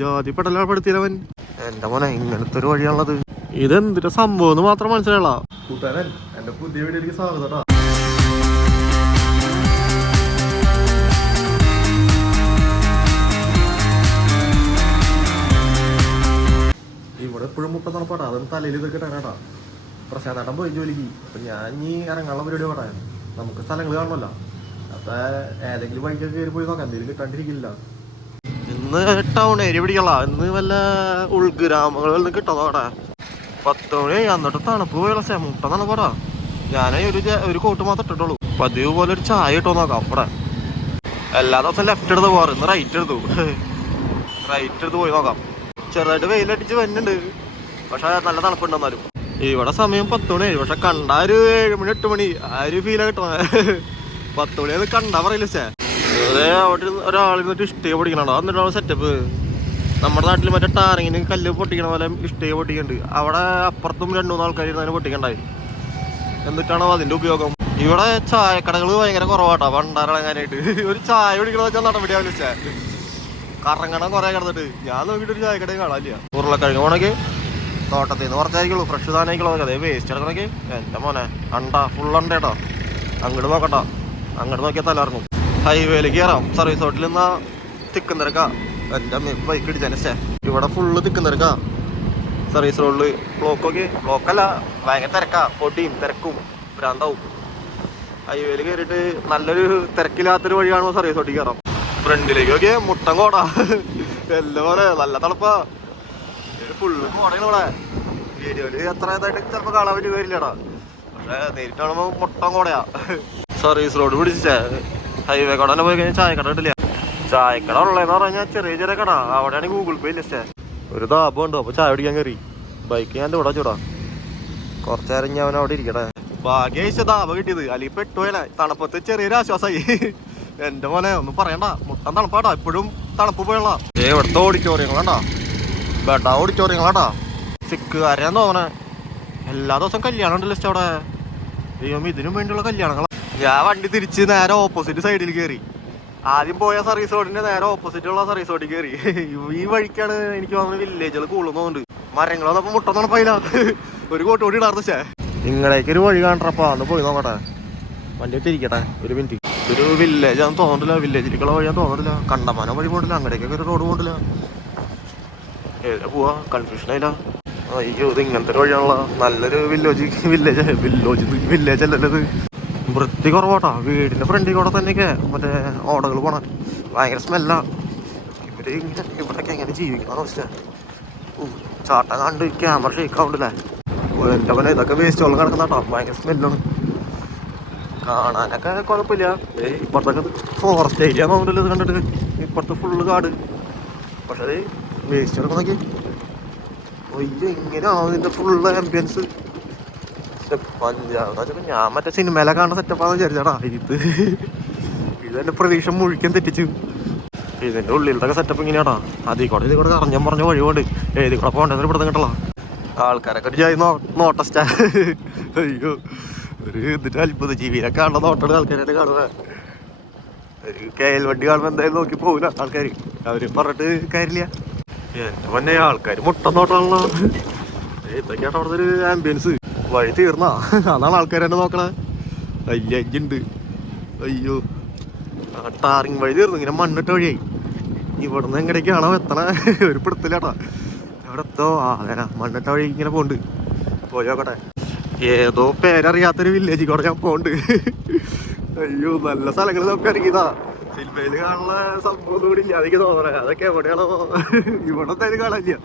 ജാതി പെടലപ്പെടുത്തിയവൻ എന്റെ മോനെ ഇങ്ങനത്തെ ഒരു വഴിയാണുള്ളത്. ഇതെന്തിന്റെ സംഭവം എന്ന് മാത്രം മനസ്സിലായുള്ള കൂട്ടുകാരൻ എന്റെ പുതിയ വീഡിയോയിലേക്ക് സ്വാഗതം ഇവിടെ എപ്പോഴും മുട്ട നടപ്പാട്ടാ അതൊന്ന് തലയിൽ ഇതൊക്കെ ഇട്ടാനാട്ടാ പ്രശാന്തേട്ടൻ പോയി ജോലിക്ക്. അപ്പൊ ഞാൻ ഈ ഇറങ്ങാനുള്ള പരിപാടി പറയാം നമുക്ക് സ്ഥലങ്ങൾ കാണണമല്ലോ. അപ്പൊ ഏതെങ്കിലും വഴിക്കൊക്കെ കയറി പോയി നോക്കാം. എന്തെങ്കിലും കിട്ടാണ്ടിരിക്കില്ല ഇന്ന് ടൗൺ ഏരിയ പിടിക്കല ഇന്ന് വല്ല ഉൾഗ്രാമങ്ങളിൽ നിന്ന് അവിടെ പത്ത് മണി എന്നിട്ട് തണുപ്പ് പോയുള്ള മുട്ട തണുപ്പാടാ. ഞാനേ ഒരു ഒരു കോട്ട് മാത്രം ഇട്ടിട്ടുള്ളൂ. പതിവ് പോലെ ഒരു ചായ ഇട്ടോ നോക്കാം അവിടെ. എല്ലാ ദിവസവും ലെഫ്റ്റ് എടുത്ത് പോകാറ്. ഇന്ന് റൈറ്റ് എടുത്തു. റൈറ്റ് എടുത്ത് പോയി നോക്കാം. ചെറുതായിട്ട് വെയിലടിച്ച് വരുന്നുണ്ട് പക്ഷെ നല്ല തണുപ്പുണ്ട് എന്നാലും. ഇവിടെ സമയം പത്ത് മണി പക്ഷെ കണ്ടാ ഒരു ഏഴ് മണി എട്ട് മണി. ആ ഒരു ഫീലാ കിട്ടണേ. പത്ത് മണി അത് കണ്ടാ പറയില്ല ചേ അവിടെ പൊടിക്കണോ സെറ്റപ്പ് നമ്മുടെ നാട്ടിൽ മറ്റേ ടാറിങ്ങിന് കല്ല് പൊട്ടിക്കണ പോലെ ഇഷ്ടേ പൊട്ടിക്കുന്നുണ്ട് അവിടെ അപ്പുറത്തും രണ്ടു മൂന്ന് ആൾക്കാർ ഇരുന്നതിന് പൊട്ടിക്കണ്ടായി. എന്നിട്ടാണോ അതിന്റെ ഉപയോഗം? ഇവിടെ ചായക്കടകൾ ഭയങ്കര കുറവാട്ടോ പണ്ടാറങ്ങാനായിട്ട് ഒരു ചായ കുടിക്കണമെന്ന് വെച്ചാൽ നടപടിയാവില്ല ചായ കറങ്ങണം കുറെ കിടന്നിട്ട്. ഞാൻ നോക്കിയിട്ട് ഒരു ചായക്കടയും കാണാനില്ല. ഉരുളക്കിഴങ്ങ് പോണെങ്കിൽ തോട്ടത്തിൽ നിന്ന് കുറച്ചായിരിക്കുള്ളൂ. ഫ്രഷ് സാധനമായിരിക്കുള്ളൂ അതേ വേസ്റ്റ് എടുക്കണമെങ്കിൽ എന്റെ മോനെ അണ്ട ഫുൾ അണ്ട കേട്ടോ അങ്ങോട്ട് നോക്കട്ടോ. അങ്ങോട്ട് നോക്കിയാൽ തലറങ്ങും ഹൈവേയിലേക്ക് കയറാം. സർവീസ് റോഡിൽ നിന്നാ തിക്കും തിരക്കാം എന്റെ ബൈക്ക് ഇടിച്ചേ ഇവിടെ ഫുള്ള് തിക്കും തിരക്കാം സർവീസ് റോഡിൽ ബ്ലോക്കൊക്കെ ബ്ലോക്കല്ല ഭയങ്കര തിരക്കാ. പൊടിയും തിരക്കും. ഭ്രാന്താവും. ഹൈവേയിൽ കയറിയിട്ട് നല്ലൊരു തിരക്കില്ലാത്തൊരു വഴിയാണോ സർവീസ് റോഡിൽ കയറാം. ഫ്രണ്ടിലേക്ക് ഫ്രണ്ടിലേക്കൊക്കെ മുട്ടൻ കോട. എല്ലാം പോലെ നല്ല തണുപ്പാ. ഫുള്ള് കോടയാണ് ഇവിടെ. വീഡിയോയിൽ അത്ര ഇതായിട്ട് ചിലപ്പോൾ കാണാൻ പറ്റി വരില്ലടാ പക്ഷേ നേരിട്ട് കാണുമ്പോൾ മുട്ടൻ കോടയാ. സർവീസ് റോഡ് പിടിച്ചേ ഹൈവേ കട തന്നെ പോയി കഴിഞ്ഞാൽ ചായക്കട കിട്ടില്ല ചായക്കട ഉള്ളതെന്ന് പറഞ്ഞാൽ ചെറിയ ചെറിയ കട അവിടെയാണ് ഗൂഗിൾ പേ ലിസ്റ്റേ ഒരു താപം ഉണ്ടോ അപ്പൊ ചായ പിടിക്കാൻ കയറി ബൈക്ക് ഞാൻ ഇവിടെ ചൂടാ കുറച്ചേരം ഞാൻ അവൻ അവിടെ ഇരിക്കട്ടെ ഭാഗ്യ താപ കിട്ടിയത് അല്ലെങ്കിൽ പെട്ടുപോയനെ തണുപ്പത്ത് ചെറിയൊരു ആശ്വാസമായി എന്റെ മോനെ ഒന്നും പറയണ്ട മുട്ടൻ തണുപ്പാടാ ഇപ്പോഴും തണുപ്പ് പോയുള്ള ഏ ഇവിടുത്തെ ഓഡിറ്റോറിയങ്ങളാണ്ടാ ബെഡ ഓഡിറ്റോറിയങ്ങളാട്ടാ സിക്കുകാരെയാന്ന് തോന്നണേ എല്ലാ ദിവസവും കല്യാണം ഉണ്ട് ലിസ്റ്റ് അവിടെ ഇതിനും വേണ്ടിയുള്ള കല്യാണങ്ങളാ ഞാൻ വണ്ടി തിരിച്ച് നേരെ ഓപ്പോസിറ്റ് സൈഡിൽ കയറി ആദ്യം പോയ സർവീസ് റോഡിന്റെ നേരെ ഓപ്പോസിറ്റ് ഉള്ള സർവീസ് റോഡിൽ കയറി ഈ വഴിക്കാണ് എനിക്ക് തോന്നുന്നത് വില്ലേജുകൾ കൂടുന്നതുകൊണ്ട് മരങ്ങൾ മുട്ടുന്ന മുട്ട ഒരു കോട്ടോടി കൂടി ഇടാർന്നു ചേ ഇങ്ങടേക്ക് ഒരു വഴി കാണട്ടപ്പോ അന്ന് പോയി നോക്കട്ടെ. വണ്ടി തിരിക്കട്ടെ ഒരു മിനിറ്റ് ഒരു വില്ലേജ് ആണെന്ന് തോന്നുന്നില്ല. വില്ലേജിലേക്കുള്ള വഴിയാന്ന് തോന്നുന്നില്ല. കണ്ടമാനം വഴി പോകണ്ടില്ല അങ്ങടേക്കൊക്കെ ഒരു റോഡ് പോകണ്ടില്ല ഏതാ പോവാ? കൺഫ്യൂഷൻ ആയില്ല. അയ്യോ ഇത് ഇങ്ങനത്തെ ഒരു വഴിയാണല്ലോ. നല്ലൊരു വില്ലേജ് വില്ലേജ് വില്ലേജ് വില്ലേജ് അല്ലല്ലോ വൃത്തി കുറവാട്ടാ വീടിന്റെ ഫ്രണ്ടിൽ കൂടെ തന്നെയൊക്കെ മറ്റേ ഓടകൾ പോണ. ഭയങ്കര സ്മെല്ല ഇവർ ഇങ്ങനെ ഇവിടെയൊക്കെ എങ്ങനെ ജീവിക്കണം അവസ്ഥ? ചാട്ടം കണ്ട് ക്യാമറ ഷേക്കാവുണ്ടല്ലേ എന്റെ പോലെ ഇതൊക്കെ വേസ്റ്റ് വെള്ളം കിടക്കുന്നാട്ടോ ഭയങ്കര സ്മെല്ലാണ് കാണാനൊക്കെ കുഴപ്പമില്ല ഇപ്പുറത്തൊക്കെ ഫോറസ്റ്റ് ഏരിയ തോന്നുന്നില്ല ഇത് കണ്ടിട്ട്. ഇപ്പുറത്ത് ഫുള്ള് കാട്. പക്ഷേ വേസ്റ്റ് കിടക്കുന്നൊക്കെ ഒയ്യോ ഇങ്ങനെ ഇതിന്റെ ഫുള്ള് ആംബിയൻസ് ഞാൻ മറ്റേ സിനിമയിലെ കാണുന്ന സെറ്റപ്പാന്ന് വിചാരിച്ചാടാ ഇത് ഇതെന്റെ പ്രതീക്ഷ മുഴുക്കൻ തെറ്റിച്ചു. ഇതിന്റെ ഉള്ളിലത്തെ സെറ്റപ്പ് ഇങ്ങനെയാടാ. അതിൽ കൂടെ ഇതിൽ കൂടെ കറഞ്ഞം പറഞ്ഞ വഴികൊണ്ട് ഏതി കൂടെ പോകേണ്ടത് ഇവിടെ കിട്ടല. ആൾക്കാരൊക്കെ ഒരു ജായി നോട്ടസ്റ്റാ അയ്യോ. ഒരു ഇതിന്റെ അത്ഭുത ജീവിനെ കാണുന്ന നോട്ടാണ് ആൾക്കാരെ കാണുക ഒരു കെ എൽ വണ്ടി കാണുമ്പോൾ എന്തായാലും നോക്കി പോകില്ല ആൾക്കാർ അവർ പറഞ്ഞിട്ട് കാര്യമില്ല. എന്നെ പൊന്നെ ആൾക്കാർ മുട്ട നോട്ടാണല്ലോ ഇതൊക്കെയാണ് അവിടുത്തെ ഒരു ആംബിയൻസ് വഴി തീർന്നാ? അതാണ് ആൾക്കാരെന്നെ നോക്കണ വലിയ അഞ്ചുണ്ട് അയ്യോ. ടാറിങ് വഴി തീർന്നു. ഇങ്ങനെ മണ്ണിട്ട വഴിയായി. ഇവിടുന്ന് എങ്ങടേക്കാണോ എത്തണ? ഒരു പിടുത്തില്ലാട്ടാ. എവിടെ എത്തോ അതേനാ മണ്ണിട്ട വഴി ഇങ്ങനെ പോണ്ട്. പോയി നോക്കട്ടെ. ഏതോ പേരറിയാത്തൊരു വില്ലേജിൽ കൂടെ ഞാൻ പോണ്ട്. അയ്യോ നല്ല സ്ഥലങ്ങൾ നമുക്ക് ഇറങ്ങിയതാ സിനിമയിൽ കാണുന്ന സംഭവം കൂടി ഇല്ല അതൊക്കെ തോന്നണേ. അതൊക്കെ എവിടെയാണോ? ഇവിടെ എന്തായാലും കാണാനില്ല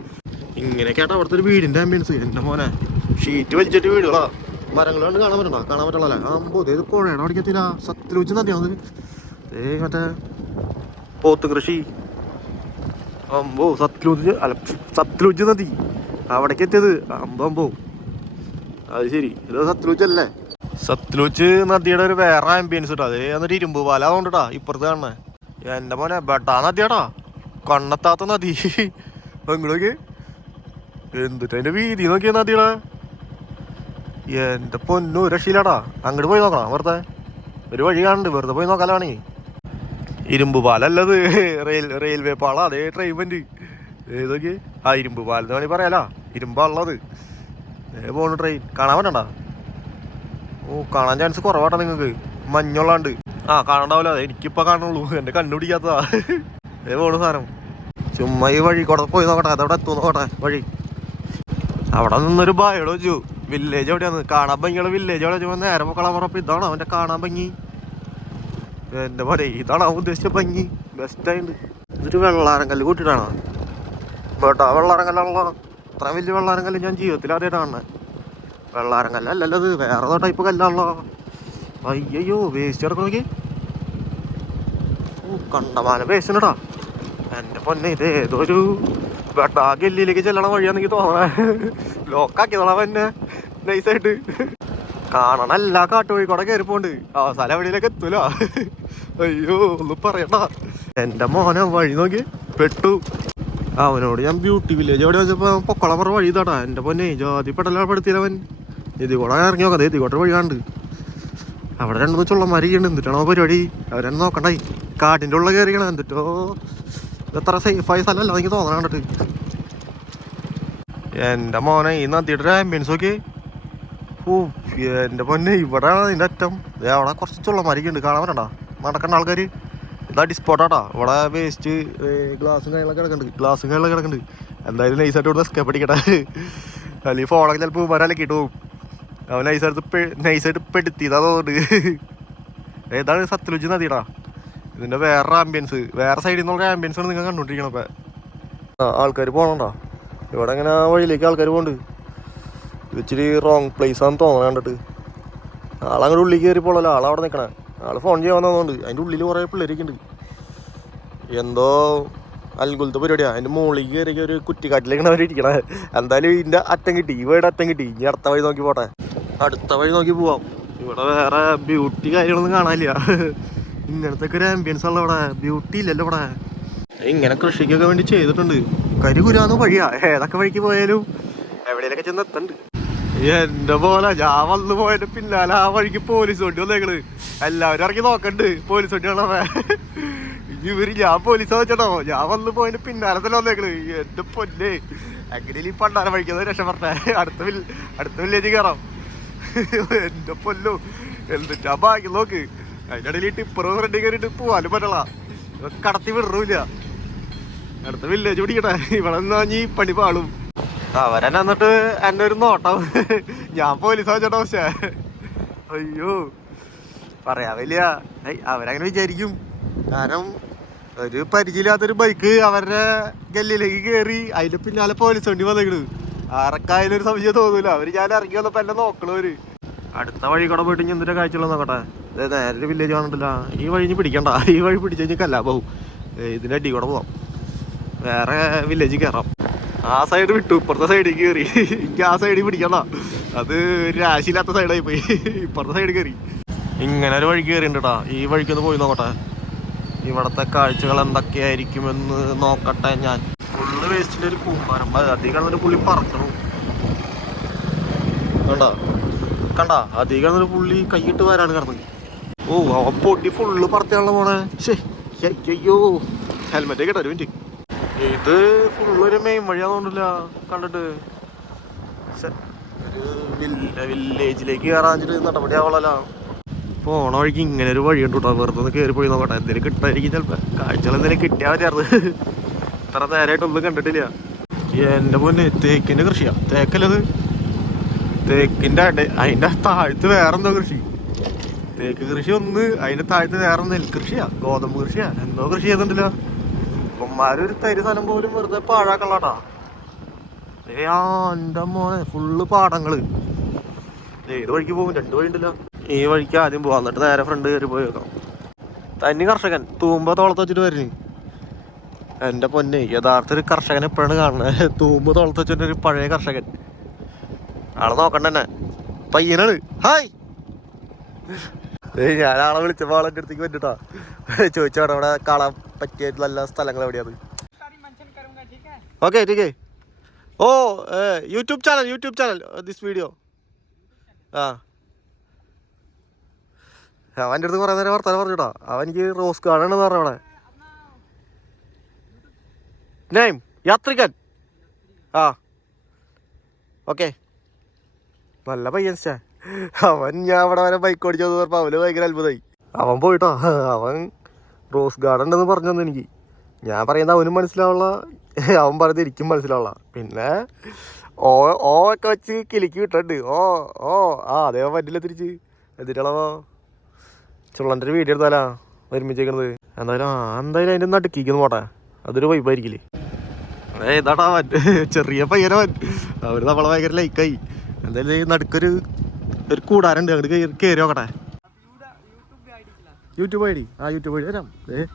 ഇങ്ങനെയൊക്കെയാട്ടോ അവിടുത്തെ ഒരു വീടിന്റെ ആംബിയൻസ് എന്റെ മോനെ. ഷീറ്റ് വലിച്ചിട്ട് വീടുകളാ മരങ്ങൾ കൊണ്ട് കാണാൻ പറ്റണ്ടോ കാണാൻ പറ്റുള്ളല്ലേ ആമ്പോ ഇത് പുഴയാണ്? അവിടെ എത്തില്ല സത്യലൂച്ച് നദിയാണ് ഏ മറ്റേ പോത്ത് കൃഷി. അമ്പോ സത്ലൂജ് അല്ല സത്ലൂജ് നദി അവിടേക്ക് എത്തിയത് അമ്പോ അമ്പോ. അത് ശരി. ഇത് സത്ലൂജ് അല്ലേ സത്ലൂജ് നദിയുടെ ഒരു വേറെ ആംബിയൻസ് കേട്ടോ അത് എന്നിട്ട് ഇരുമ്പ് പാല അതുകൊണ്ടാ ഇപ്പുറത്ത് കാണണേ എന്റെ മോനെ ബെട്ടാ നദിയാടാ. കണ്ണെത്താത്ത നദി. നിങ്ങളൊക്കെ അതിന്റെ വീതി നോക്കിയ നദിയുടെ? എന്റെ പൊന്നു രക്ഷയിലാടാ അങ്ങോട്ട് പോയി നോക്കണം വെറുതെ. ഒരു വഴി കാണുന്നുണ്ട് വെറുതെ പോയി നോക്കാലാണേ ഇരുമ്പ് പാലല്ലത്. റെയിൽ റെയിൽവേ പാള അതേ ട്രെയിൻ വണ്ടി ഏതൊക്കെ ആ ഇരുമ്പ് പാലെന്ന് വേണമെങ്കിൽ പറയാലോ. ഇരുമ്പാളത് ഏ പോണു ട്രെയിൻ കാണാൻ പറ്റണ്ട? ഓ കാണാൻ ചാൻസ് കുറവാട്ടാ നിങ്ങൾക്ക് മഞ്ഞുള്ളാണ്ട്. ആ കാണണ്ടാവില്ല എനിക്കിപ്പോ കാണുള്ളൂ. എന്റെ കണ്ടുപിടിക്കാത്തതാ ഏ പോണു സാധനം. ചുമ്മാ ഈ വഴി കൂടെ പോയി നോക്കട്ടെ. അതവിടെ എത്തും നോക്കട്ടെ വഴി. അവിടെ നിന്നൊരു ബായോട് വെച്ചു വില്ലേജ് എവിടെയാന്ന്? കാണാൻ ഭംഗിയുള്ള വില്ലേജ് എവിടെ വെച്ചപ്പോ നേരെ പൊക്കളാൻ പറഞ്ഞപ്പോ ഇതാണോ അവന്റെ കാണാൻ ഭംഗി. എന്റെ പോലെ ഇതാണ് അവൻ ഉദ്ദേശിച്ച ഭംഗി. ബെസ്റ്റായിട്ട് ഇതൊരു വെള്ളാരം കല്ല് കൂട്ടിയിട്ടാണോ. കേട്ടോ വെള്ളാരം കല്ലാണല്ലോ. ഇത്ര വലിയ വെള്ളാരം കല്ല് ഞാൻ ജീവിതത്തിൽ ആദ്യമായിട്ട് കാണുന്നത് വെള്ളാരം കല്ല് അല്ലല്ലോ ഇത് വേറെ ടൈപ്പ് കല്ലാണല്ലോ. അയ്യോ വേസ്റ്റ് കിടക്കണ ഓ കണ്ടമാനം വേസ്റ്റിനടാ എന്റെ പൊന്നെ ഇത് ഏതോ ഒരു വെട്ടാ ഗല്ലിയിലേക്ക് ചെല്ലണ വഴിയാന്ന് എനിക്ക് തോന്നണേ ലോക്കാക്കിയതോളാ എന്നെ? നൈസായിട്ട് കാണണ എല്ലാ കൂടെ കയറിപ്പോണ്ട് അവസാനം എവിടെയൊക്കെ എത്തൂല. അയ്യോ ഒന്നും പറയണ്ട. എന്റെ മോനെ വഴി നോക്കി. പെട്ടു. അവനോട് ഞാൻ ബ്യൂട്ടി വില്ലേജ് എവിടെ വെച്ചപ്പോ പൊക്കള പറഞ്ഞ വഴി ഇതാട്ടാ എന്റെ പൊന്നെ ജാതി പെടലാ പെടുത്തിയവൻ ഇത് കൂടെ ഇറങ്ങി നോക്കാം. ഇത് കൂടെ വഴി കണ്ട് അവിടെ രണ്ടു ചുള്ളമാരി ഉണ്ട് എന്നിട്ടാണോ പരിപാടി? അവരെന്നെ നോക്കണ്ടായി. കാട്ടിന്റെ ഉള്ള കയറിയാണ് എന്നിട്ടോ ഇതത്ര സേഫായ സ്ഥലമല്ല എനിക്ക് തോന്നണ കണ്ടിട്ട്. എന്റെ മോനെ ഈ നദിയുടെ ആംബിയൻസ് നോക്കി ഓ എന്റെ പൊന്നെ ഇവിടെ അതിന്റെ അറ്റം. അവിടെ കുറച്ച് മരിക്കുണ്ട് ഉണ്ട്. കാണാൻ പറ്റണ്ട? നടക്കണ്ട ആൾക്കാർ ഇതാ ഡിസ്പോട്ടാട്ടാ ഇവിടെ വേസ്റ്റ് ഗ്ലാസും കാര്യങ്ങളൊക്കെ കിടക്കുന്നുണ്ട് ഗ്ലാസും കാര്യങ്ങളൊക്കെ കിടക്കുന്നുണ്ട് എന്തായാലും നൈസായിട്ട് ഇവിടെ സ്കെപ്പ് അടിക്കട്ടെ. അല്ലെങ്കിൽ ഫോണൊക്കെ ചിലപ്പോൾ മരലക്കിട്ട് പോകും. അവൻ നൈസായിട്ട് നൈസായിട്ട് പെടുത്തിയതാ തോന്നുന്നുണ്ട്. ഏതാണ് സത്യലുജി നദിയടാ ഇതിന്റെ വേറെ ആംബിയൻസ് വേറെ സൈഡിൽ നിന്നുള്ള ആംബിയൻസ് ആണ് നിങ്ങൾ കണ്ടോണ്ടിരിക്കണം ഇപ്പൊ. ആൾക്കാർ പോകണോ ഇവിടെ ഇങ്ങനെ വഴിയിലേക്ക് ആൾക്കാർ പോകുന്നുണ്ട് ഇത് ഇച്ചിരി റോങ് പ്ലേസ് ആണെന്ന് തോന്നണ കണ്ടിട്ട്. ആളങ്ങോട്ട് ഉള്ളിൽ കയറി പോളല്ലോ ആളവിടെ നിൽക്കണ ആൾ ഫോൺ ചെയ്യാൻ വന്നതുകൊണ്ട് അതിന്റെ ഉള്ളിൽ കുറേ പിള്ളേരൊക്കെ ഉണ്ട് എന്തോ അൽഗുലത്തെ പരിപാടിയാ. അതിന്റെ മുകളിൽ കയറി ഒരു കുറ്റിക്കാട്ടിലേക്കാണ് ഇരിക്കണേ. എന്തായാലും ഇതിന്റെ അറ്റം കിട്ടി ഈ വീട് അറ്റം കിട്ടി. ഇനി അടുത്ത വഴി നോക്കി പോട്ടെ. അടുത്ത വഴി നോക്കി പോവാം. ഇവിടെ വേറെ ബ്യൂട്ടി കാര്യങ്ങളൊന്നും കാണാനില്ല. ഇങ്ങനത്തെ ഒരു ആംബിയൻസ് ഉള്ള ഇവിടെ. ബ്യൂട്ടി ഇല്ലല്ലോ ഇവിടെ. ഇങ്ങനെ കൃഷിക്കൊക്കെ വേണ്ടി ചെയ്തിട്ടുണ്ട്. കരികുരാന്ന് വഴിയാ. ഏതൊക്കെ വഴിക്ക് പോയാലും എവിടെയൊക്കെ ചെന്ന് എത്തണ്ട്. എന്റെ പോലെ ഞാൻ വന്നു പോയതിന്റെ പിന്നാലെ ആ വഴിക്ക് പോലീസ് വണ്ടി വന്നേക്കണ് എല്ലാവരും ഇറങ്ങി നോക്കണ്ട്. പോലീസ് വണ്ടിയാണോ ഇവർ ഞാൻ പോലീസ് വെച്ചോ ഞാൻ വന്നു പോയതിന്റെ പിന്നാലെ തന്നെ വന്നേക്കണ് എന്റെ പൊന്നെ. അങ്ങനെ ഈ പണ്ടാര വഴിക്കുന്നത് രക്ഷപ്പെട്ടെ അടുത്ത അടുത്ത വില്ലേജ് കയറാം എന്റെ പൊല്ലോ എന്നിട്ടാ ബാക്കി നോക്ക്. ഈ ടിപ്പർ ഫ്രണ്ടി കയറിയിട്ട് പോവാനും പറ്റള കടത്തി വിടറില്ല അടുത്ത വില്ലേജ് പിടിക്കട്ടെ. ഇവിടെ നിന്നാ പണി പാളും. അവരെന്നെ എന്നിട്ട് എന്നെ ഒരു നോട്ടം. ഞാൻ പോലീസ് ചേട്ടാ പക്ഷേ. അയ്യോ. പറയാ വലിയ. ഏയ് അവരങ്ങനെ വിചാരിക്കും. കാരണം ഒരു പരിചയമില്ലാത്തൊരു ബൈക്ക് അവരുടെ ഗല്ലിലേക്ക് കയറി അതിന്റെ പിന്നാലെ പോലീസ് വണ്ടി വന്നേക്കണ്. ആരക്കായാലൊരു സംശയം തോന്നൂല. അവർ ഞാൻ ഇറങ്ങി വന്നപ്പോ എന്നെ നോക്കണവര് അടുത്ത വഴി കൂടെ പോയിട്ട് ഇനി എന്തിന്റെ കാഴ്ചകൾ നോക്കട്ടെ. നേരെ വില്ലേജ് വന്നിട്ടില്ല. ഈ വഴി ഇനി പിടിക്കണ്ട. ഈ വഴി പിടിച്ചു കഴിഞ്ഞാൽ കല്ലാ പോകും ഇതിന്റെ അടി കൂടെ പോവാം. വേറെ വില്ലേജ് കയറാം ആ സൈഡ് വിട്ടു. ഇപ്പുറത്തെ സൈഡിൽ കയറി എനിക്ക് ആ സൈഡിൽ പിടിക്കണ്ട. അത് രാശിയില്ലാത്ത സൈഡായി പോയി. ഇപ്പുറത്തെ സൈഡിൽ കയറി ഇങ്ങനെ ഒരു വഴി കയറിണ്ടാ ഈ വഴിക്കൊന്ന് പോയി നോക്കട്ടെ. ഇവിടത്തെ കാഴ്ചകൾ എന്തൊക്കെയായിരിക്കുമെന്ന് നോക്കട്ടെ ഞാൻ. ഫുള്ള് വേസ്റ്റിന്റെ ഒരു കൂമ്പാരം. അധികം ഒരു പുള്ളി പറക്കണു. കണ്ട? കണ്ട? അധികം ഒരു പുള്ളി കൈയിട്ട് വരാണ് കിടന്നത്. ഓ അവൻ പൊടി ഫുള്ള് പറത്തിയാണല്ലോ പോണേ ശേ അയ്യോ ഹെൽമെറ്റ് കേട്ടോ ഒരു മിനിറ്റ് ഇത് ഫുള്ളൊരുമയും മെയിൻ കണ്ടിട്ട് വില്ലേജിലേക്ക് കയറാൻ വെച്ചിട്ട് നടപടി ആവളല്ലോ പോണ വഴിക്ക് ഇങ്ങനെ ഒരു വഴി ഉണ്ട് വെറുതെ കയറി പോയി നോക്കട്ടെ. എന്തെങ്കിലും കിട്ടായിരിക്കും ചിലപ്പോ. കാഴ്ചകൾ എന്തെങ്കിലും കിട്ടിയാൽ മതിയായിരുന്നു. ഇത്ര നേരമായിട്ടൊന്നും കണ്ടിട്ടില്ല. എന്റെ പൊന്നെ തേക്കിന്റെ കൃഷിയാ. തേക്കല്ലത്. തേക്കിന്റെ അട അതിന്റെ താഴത്ത് വേറെന്തോ കൃഷി. തേക്ക് കൃഷി ഒന്ന് അതിന്റെ താഴത്ത് വേറെ നെൽകൃഷിയാ. ഗോതമ്പ് കൃഷിയാ. എന്തോ കൃഷി ചെയ്യുന്നുണ്ടല്ലോ ഉമ്മാരൊരു തരി സ്ഥലം പോലും വെറുതെ പാഴാക്കള്ളാട്ടാ ആ മോനെ ഫുള്ള് പാടങ്ങൾ. ഏത് വഴിക്ക് പോകും? രണ്ടു വഴി ഉണ്ടല്ലോ. ഈ വഴിക്ക് ആദ്യം പോവാം. എന്നിട്ട് നേരെ ഫ്രണ്ട് കയറി പോയി വെക്കാം തനി കർഷകൻ തൂമ്പ തോളത്ത് വെച്ചിട്ട് വരുന്നു എന്റെ പൊന്നെ യഥാർത്ഥ ഒരു കർഷകൻ എപ്പോഴാണ് കാണുന്നത്? തൂമ്പ തോളത്ത് വെച്ചിട്ട് ഒരു പഴയ കർഷകൻ. ആളെ നോക്കണ്ട തന്നെ പയ്യനാണ്. ഹായ്! ഏയ് ഞാൻ ആളെ വിളിച്ചപ്പോൾ ആളെ എന്റെ അടുത്തേക്ക് പറ്റിട്ടാ ചോദിച്ചോടെ അവിടെ കാണാൻ പറ്റിയ നല്ല സ്ഥലങ്ങൾ എവിടെയാണ് ഓക്കെ ടീക്കേ ഓ YouTube channel YouTube channel this video ആ. അവന്റെ അടുത്ത് കുറേ നേരം വർത്താനം പറഞ്ഞിട്ടാ. അവനിക്ക് റോസ് കാണാണ് എന്ന് അവിടെ. നെയ്മ് യാത്രികൻ. ആ. ഓക്കെ നല്ല പയ്യൻ അവൻ ഞാൻ അവിടെ വരെ ബൈക്ക് ഓടിച്ചത് പറഞ്ഞപ്പോൾ അവന് ഭയങ്കര അത്ഭുതമായി അവൻ പോയിട്ടോ? അവൻ റോസ് ഗാർഡൻ ഉണ്ടെന്ന് പറഞ്ഞു തന്നെ എനിക്ക്. ഞാൻ പറയുന്നത് അവനും മനസ്സിലാവുള്ള അവൻ പറയുന്നത് എനിക്കും മനസ്സിലാവുള്ള. പിന്നെ ഓ ഓ ഒക്കെ വെച്ച് കിലിക്ക് വിട്ടുണ്ട് ഓ ഓ ആ അതേ പറ്റില്ല തിരിച്ച് എന്നിട്ടുള്ളവോ ചുള്ളന്റെ ഒരു വീഡിയോ എടുത്താലാ ഒരുമിച്ചേക്കണത്. എന്തായാലും ആ എന്തായാലും അതിന്റെ നടുക്കിക്കുന്നു പോട്ടെ. അതൊരു വൈബായിരിക്കില്ലേ ഏ ചെറിയ പയ്യനവൻ. അവർ നമ്മളെ ഭയങ്കര ലൈക്കായി എന്തായാലും നടുക്കൊരു ഒരു കൂടാരുണ്ട് അങ്ങോട്ട് കയറി കയറി യൂട്യൂബ് ഐ ഡി. ആ യൂട്യൂബ് ഐ ഡി വരാം ഏ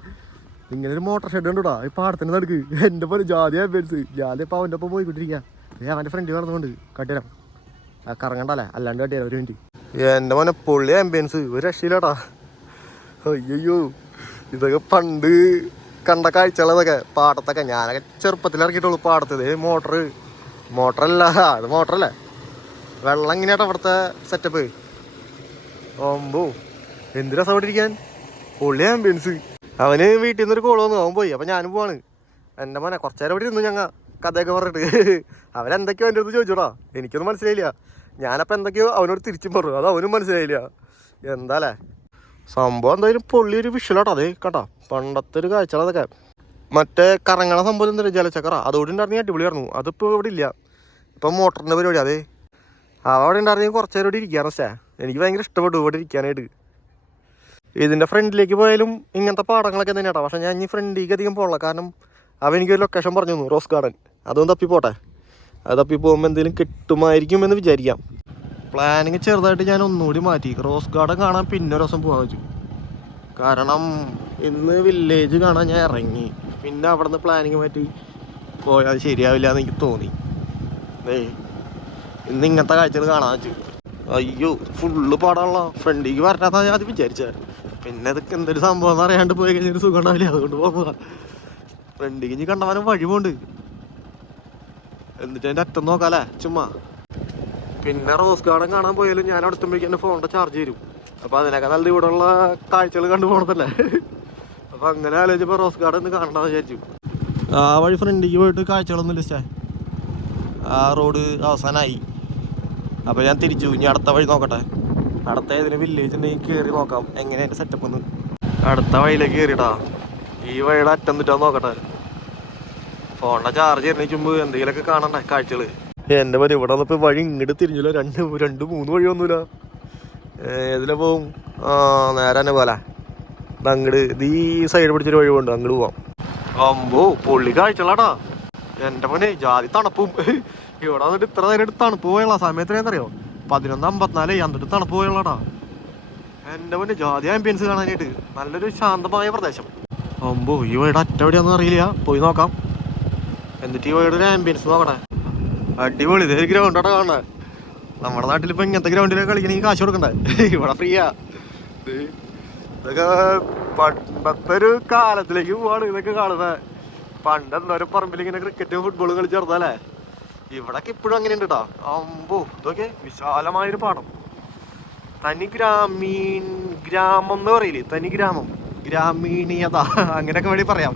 ഇങ്ങനെ ഒരു മോട്ടർ ഷെഡ് ഉണ്ടോടാ? ഈ പാടത്തിന് നടക്ക്. എന്റെ പോലെ ജാതി അഭ്യർത്ഥിച്ച് ജാതി ഇപ്പോൾ അവന്റെ ഒപ്പം പോയിക്കൊണ്ടിരിക്കുക ഏ അവന്റെ ഫ്രണ്ട് നടന്നുകൊണ്ട് കട്ടിത്തരാം ആ കറങ്ങണ്ടല്ലേ? അല്ലാണ്ട് കട്ടിയാ ഒരു മിനിറ്റ് എന്റെ മോനെ പൊള്ളി ആംബിയൻസ് ഒരു രക്ഷയില്ലാട്ടാ അയ്യോ ഇതൊക്കെ പണ്ട് കണ്ട കാഴ്ചകളതൊക്കെ പാടത്തൊക്കെ ഞാനൊക്കെ ചെറുപ്പത്തിൽ ഇറക്കിയിട്ടുള്ളൂ പാടത്ത്. ഇതേ മോട്ടർ മോട്ടറല്ല അത് മോട്ടറല്ലേ? വെള്ളം ഇങ്ങനെയാട്ടോ അവിടുത്തെ സെറ്റപ്പ് ഓമ്പോ എന്ത് രസം അവിടെ ഇരിക്കാൻ പൊള്ളി ആംബിയൻസ് അവന് വീട്ടിൽ നിന്നൊരു കോൾ വന്നു അവൻ പോയി. അപ്പം ഞാനും പോവാണ്. എന്റെ മോനെ കുറച്ച് നേരം ഇവിടെ ഇരുന്നു ഞങ്ങ കഥയൊക്കെ പറഞ്ഞിട്ട്. അവരെന്തൊക്കെയോ എന്റെ അടുത്ത് ചോദിച്ചോടാ. എനിക്കൊന്നും മനസ്സിലായില്ല. ഞാനപ്പോൾ എന്തൊക്കെയോ അവനോട് തിരിച്ചും പറഞ്ഞു. അത് അവനും മനസ്സിലായില്ല. എന്താല്ലേ സംഭവം എന്തായാലും പൊള്ളി ഒരു വിഷലാട്ടോ അതെ കേട്ടോ. പണ്ടത്തെ ഒരു കാഴ്ചകൾ അതൊക്കെ. മറ്റേ കറങ്ങണ സംഭവം എന്താ ജലച്ചക്കറ അതോടുണ്ടായിരുന്നു അടിപൊളി അടിപൊളിയായിരുന്നു. അതിപ്പോൾ ഇവിടെ ഇല്ല. ഇപ്പം മോട്ടറിന്റെ പരിപാടി അതെ. അവിടെ ഉണ്ടായിരുന്നെങ്കിൽ കുറച്ച് നേരം ഇവിടെ ഇരിക്കാറ് പക്ഷേ എനിക്ക് ഭയങ്കര ഇഷ്ടപ്പെട്ടു ഇവിടെ ഇരിക്കാനായിട്ട്. ഇതിന്റെ ഫ്രണ്ടിലേക്ക് പോയാലും ഇങ്ങനത്തെ പാടങ്ങളൊക്കെ തന്നെയാട്ടോ പക്ഷേ ഞാൻ ഇനി ഫ്രണ്ടിലേക്ക് അധികം പോകല കാരണം അവൻ എനിക്കൊരു ലൊക്കേഷൻ പറഞ്ഞു തന്നു റോസ് ഗാർഡൻ. അതൊന്നും തപ്പി പോട്ടെ. അത് തപ്പി പോകുമ്പോൾ എന്തെങ്കിലും കിട്ടുമായിരിക്കും എന്ന് വിചാരിക്കാം. പ്ലാനിങ് ചെറുതായിട്ട് ഞാൻ ഒന്നുകൂടി മാറ്റി. റോസ് ഗാർഡൻ കാണാൻ പിന്നെ ഒരു ദിവസം പോകാൻ വെച്ചു കാരണം ഇന്ന് വില്ലേജ് കാണാൻ ഞാൻ ഇറങ്ങി. പിന്നെ അവിടെ നിന്ന് പ്ലാനിങ് മാറ്റി പോയാൽ ശരിയാവില്ല എന്ന് എനിക്ക് തോന്നി. ഇന്ന് ഇങ്ങനത്തെ കാഴ്ചകൾ കാണാൻ വെച്ചു അയ്യോ ഫുള്ള് പാടാനുള്ള ഫ്രണ്ടിക്ക് വരണ്ടാന്നാ ഞാൻ അത് വിചാരിച്ചേ. പിന്നെ ഇതൊക്കെ എന്തൊരു സംഭവം എന്ന് അറിയാണ്ട് പോയി കഴിഞ്ഞാൽ സുഖം ഉണ്ടാവില്ല. അതുകൊണ്ട് പോകുക ഫ്രണ്ടിക്ക് ഇനി കണ്ടവനും വഴി പോണ്ട് എന്നിട്ട് അതിന്റെ അറ്റം നോക്കാലേ ചുമ്മാ. പിന്നെ റോസ് ഗാർഡൻ കാണാൻ പോയാലും ഞാൻ അവിടെ എത്തുമ്പോഴേക്കും എന്റെ ഫോണിന്റെ ചാർജ് തരും. അപ്പോൾ അതിനൊക്കെ നല്ല ഇവിടെയുള്ള കാഴ്ചകൾ കണ്ടു പോണതല്ലേ? അപ്പോൾ അങ്ങനെ ആലോചിച്ചപ്പോൾ റോസ് ഗാർഡൻ ഒന്ന് കാണണമെന്ന് വിചാരിച്ചു. ആ വഴി ഫ്രണ്ടിക്ക് പോയിട്ട് കാഴ്ചകളൊന്നും ഇല്ല ആ റോഡ് അവസാനമായി അപ്പോൾ ഞാൻ തിരിച്ചു. ഇനി അടുത്ത വഴി നോക്കട്ടെ. അടുത്ത ഏതിന് വില്ലേജ് ഉണ്ടെങ്കിൽ കയറി നോക്കാം. എങ്ങനെ എന്റെ സെറ്റപ്പ് ഒന്ന്? അടുത്ത വഴിയിലേക്ക് കയറിയിട്ടാ ഈ വഴിയുടെ അറ്റം നിട്ടാ നോക്കട്ടെ. ഫോണിന്റെ ചാർജ് ചെയ്യുന്നതിന് മുമ്പ് എന്തെങ്കിലുമൊക്കെ കാണണ്ടേ കാഴ്ചകൾ എന്റെ പോലെ ഇവിടെ വന്നപ്പോൾ വഴി ഇങ്ങോട്ട് തിരിഞ്ഞില്ല. രണ്ട് രണ്ട് മൂന്ന് വഴി ഒന്നുമില്ല ഏതിലെ പോവും? ആ നേരെ തന്നെ പോലെ അങ്ങട് ഈ സൈഡ് പിടിച്ചൊരു വഴി പോണ്ട് അങ്ങോട്ട് പോവാം. അമ്പോ പൊള്ളി കാഴ്ചകളാടാ. എന്റെ മോനെ ജാതി തണുപ്പും. ഇവിടെ വന്നിട്ട് ഇത്ര നേരം എടുത്താണ് പോയുള്ള സമയത്ത് എന്തറിയോ പതിനൊന്ന് അമ്പത്തിനാല് എന്നിട്ട് തണുപ്പ് പോയുള്ളടാ. എന്റെ മുന്നേ ജാതി ആംബിയൻസ് കാണാനായിട്ട് നല്ലൊരു ശാന്തമായ പ്രദേശം. അമ്പോ ഈ വീട് അറ്റവിടെ എവിടെയാണെന്ന് അറിയില്ല. പോയി നോക്കാം. എന്നിട്ട് ഈ വീടൊരു ആംബിയൻസ് നോക്കട്ടെ. അടിപൊളി ഇതേ ഗ്രൗണ്ടാണ് കാണണേ നമ്മുടെ നാട്ടിൽ ഇപ്പൊ ഇങ്ങനത്തെ ഗ്രൗണ്ടിലൊക്കെ കളിക്കണമെങ്കിൽ കാശ് കൊടുക്കണ്ടേ? ഇവിടെ ഫ്രീയാ ഇത് ഇതൊക്കെ പണ്ടത്തെ ഒരു കാലത്തിലേക്ക് പോവാണ് ഇതൊക്കെ കാണുന്നത് പണ്ട് എന്തോരം പറമ്പിൽ ഇങ്ങനെ ക്രിക്കറ്റും ഫുട്ബോളും കളിച്ചു നടന്നല്ലേ ഇവിടൊക്കെ ഇപ്പോഴും അങ്ങനെ ഉണ്ട് അമ്പോ ഇതൊക്കെ വിശാലമായൊരു പാടം. തനി ഗ്രാമീൺ ഗ്രാമം എന്ന് പറയില്ലേ? തനി ഗ്രാമം. ഗ്രാമീണീയത. അങ്ങനെയൊക്കെ വേണ്ടി പറയാം.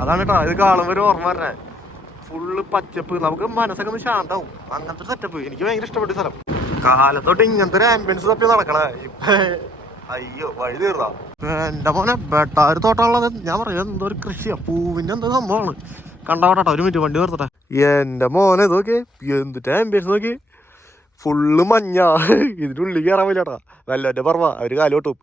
അതാണ് കേട്ടോ ഇത് കാണുമ്പോൾ ഒരു ഓർമ്മ വരണേ. ഫുള്ള് പച്ചപ്പ്. നമുക്ക് മനസ്സൊക്കെ ഒന്ന് ശാന്താവും. അങ്ങനത്തെ സെറ്റപ്പ് എനിക്ക് ഭയങ്കര ഇഷ്ടപ്പെട്ട സ്ഥലം കാലത്തോട്ട് ഇങ്ങനത്തെ ഒരു ആംബുലൻസ് തപ്പി നടക്കണേ. ഇപ്പൊ അയ്യോ വഴി തീർന്നാ? എന്റെ മോനെ ബെട്ടാര് തോട്ടമുള്ളത് ഞാൻ പറയാം എന്തോ ഒരു കൃഷിയാ. പൂവിന്റെ എന്തോ സംഭവമാണ്. കണ്ടാവട്ടെ ഒരു മിനിറ്റ് വണ്ടി നിർത്തട്ടെ. എന്റെ മോനെ ഇതൊക്കെ എന്തിട്ട് ആംബുലൻസ് നോക്കി. ഫുള്ള് മഞ്ഞ. ഇതിന്റെ ഉള്ളിൽ കയറാൻ പറ്റാട്ടാ വല്ലവന്റെ അവർ കാലോട്ടും.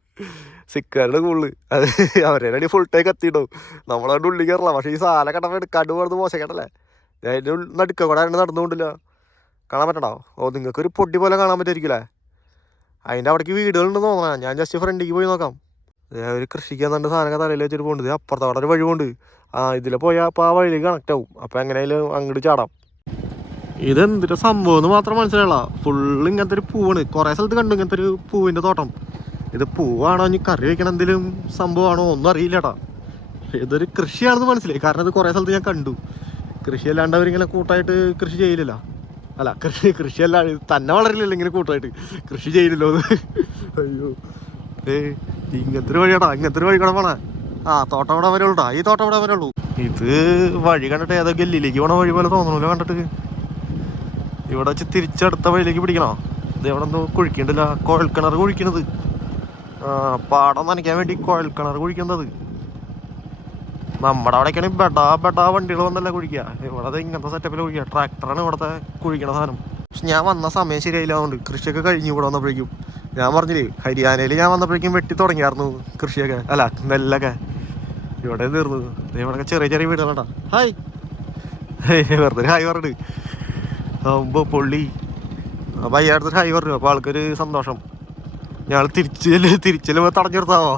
സിക്കാരുടെ കൂൾ അത് അവരെ ഫുൾ ടൈം കത്തിയിട്ടും. നമ്മളതിന്റെ ഉള്ളിൽ കയറില്ല പക്ഷേ ഈ സാല കടമ എടുക്കാണ്ട് പോകുന്നത് മോശക്കേട്ടല്ലേ അതിന്റെ നടുക്ക കൂടെ ആരും നടന്നുകൊണ്ടില്ല. കാണാൻ പറ്റണോ? ഓ നിങ്ങൾക്ക് ഒരു പൊടി പോലെ കാണാൻ പറ്റുമായിരിക്കില്ലേ അതിന്റെ അവിടേക്ക് വീടുകളുണ്ടെന്ന് തോന്നണ. ഞാൻ ജസ്റ്റ് ഫ്രണ്ടിലേക്ക് പോയി നോക്കാം. ഒരു കൃഷിക്ക് എന്നിട്ട് സാധനമൊക്കെ തലയിൽ വെച്ചിട്ട് പോകുന്നുണ്ട് അപ്പുറത്തെ അവിടെ ഒരു വഴി പോകുന്നുണ്ട് ആ ഇതിൽ പോയാൽ അപ്പോൾ ആ വഴിയിൽ കണക്റ്റ് ആവും. അപ്പോൾ എങ്ങനെയായാലും അങ്ങോട്ട് ചാടാം. ഇതെന്തിന്റെ സംഭവം എന്ന് മാത്രം മനസ്സിലായില്ല. ഫുള്ള് ഇങ്ങനത്തെ ഒരു പൂവാണ്. കുറേ സ്ഥലത്ത് കണ്ടു ഇങ്ങനത്തെ ഒരു പൂവിന്റെ തോട്ടം. ഇത് പൂവാണോ ഇനി കറി വെക്കണ എന്തെങ്കിലും സംഭവമാണോ ഒന്നും അറിയില്ലടാ ഇതൊരു കൃഷിയാണെന്ന് മനസ്സിലായി. കാരണം ഇത് കുറേ സ്ഥലത്ത് ഞാൻ കണ്ടു. കൃഷി അല്ലാണ്ട് അവരിങ്ങനെ കൂട്ടായിട്ട് കൃഷി ചെയ്യില്ല അല്ല കൃഷി കൃഷി അല്ലാണ്ട് തന്നെ വളരില്ലല്ലോ ഇങ്ങനെ കൂട്ടായിട്ട്. കൃഷി ചെയ്യില്ലല്ലോ അയ്യോ. ഏ ഇങ്ങനത്തെ ഒരു വഴിയാടാ. ഇങ്ങനത്തെ ഒരു വഴി കൂടെ പോണേ. ആ തോട്ടം വരെ ഉള്ളൂടാ ഈ തോട്ടം വരെ ഉള്ളൂ. ഇത് വഴി കണ്ടിട്ട് ഏതോ ഗല്ലിയിലേക്ക് പോണ വഴി പോലെ തോന്നണല്ലോ കണ്ടിട്ട്. ഇവിടെ വെച്ച് തിരിച്ചടുത്ത വഴിയിലേക്ക് പിടിക്കണോ? ഇത് ഇവിടെ എന്തോ കുഴിക്കണ്ടില്ല കുഴൽക്കിണർ കുഴിക്കണത്. പാടം നനയ്ക്കാൻ വേണ്ടി കുഴൽക്കിണർ കുഴിക്കുന്നത്. നമ്മുടെ അവിടേക്കാണ് ബെഡാ ബെഡാ വണ്ടികൾ വന്നല്ല കുഴിക്കുക. ഇവിടെ ഇങ്ങനത്തെ സെറ്റപ്പിൽ കുഴിക്കുക. ട്രാക്ടറാണ് ഇവിടുത്തെ കുഴിക്കണ സാധനം. പക്ഷെ ഞാൻ വന്ന സമയം ശരിയായില്ല അതുകൊണ്ട് കൃഷിയൊക്കെ കഴിഞ്ഞു ഇവിടെ വന്നപ്പോഴേക്കും. ഞാൻ പറഞ്ഞില്ലേ ഹരിയാനയിൽ ഞാൻ വന്നപ്പോഴേക്കും വെട്ടി തുടങ്ങിയായിരുന്നു കൃഷിയൊക്കെ. അല്ല നെല്ലൊക്കെ. ഇവിടെ തീർന്നു. ഇവിടെയൊക്കെ ചെറിയ ചെറിയ വീടുകളാ ഹായ് വെറുതെ ഹായ് പറഞ്ഞിട്ട്. ആവുമ്പോ പൊള്ളി. അപ്പൊ അയ്യായിരത്തി ഹായ് പറഞ്ഞു. അപ്പൊ ആൾക്കൊരു സന്തോഷം. ഞങ്ങൾ തിരിച്ചു തിരിച്ചല്ലോ തടഞ്ഞു നിർത്താവോ?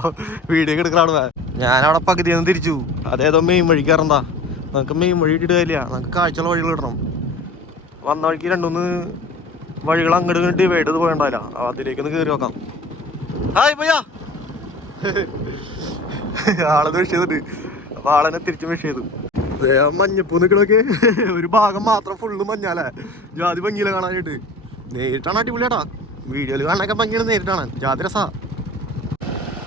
വീഡിയോ എടുക്കലാണ് ഞാൻ അവിടെ പകുതി നിന്ന് തിരിച്ചു. അതേതോ മെയിൻ വഴി കയറണ്ട. നമുക്ക് മെയിൻ വഴി ഇട്ടിട്ട് കാര്യമില്ല. നമുക്ക് കാഴ്ചയുള്ള വഴികൾ ഇടണം വന്ന വഴിക്ക് രണ്ടുമൂന്ന് വഴികൾ അങ്ങോട്ട് ഡിവൈഡ് ചെയ്ത് പോയണ്ടാവില്ല അതിലേക്കൊന്ന് കയറി നോക്കാം. ഹായ് പയ്യാ. ആളെന്ന് വിഷ് ചെയ്തിട്ട്. അപ്പൊ ആളെന്നെ തിരിച്ചും വിഷ് ചെയ്തു. മഞ്ഞപ്പൂ നിക്കണൊക്കെ ഒരു ഭാഗം മാത്രം ഫുള്ള് മഞ്ഞാലേ ജാതി ഭംഗിയില കാണാനായിട്ട്. നേരിട്ടാണ് അടിപൊളിയാട്ടാ. വീഡിയോയിൽ കാണാനൊക്കെ ഭംഗിയാണ് നേരിട്ടാണ്. ജാതി രസാ.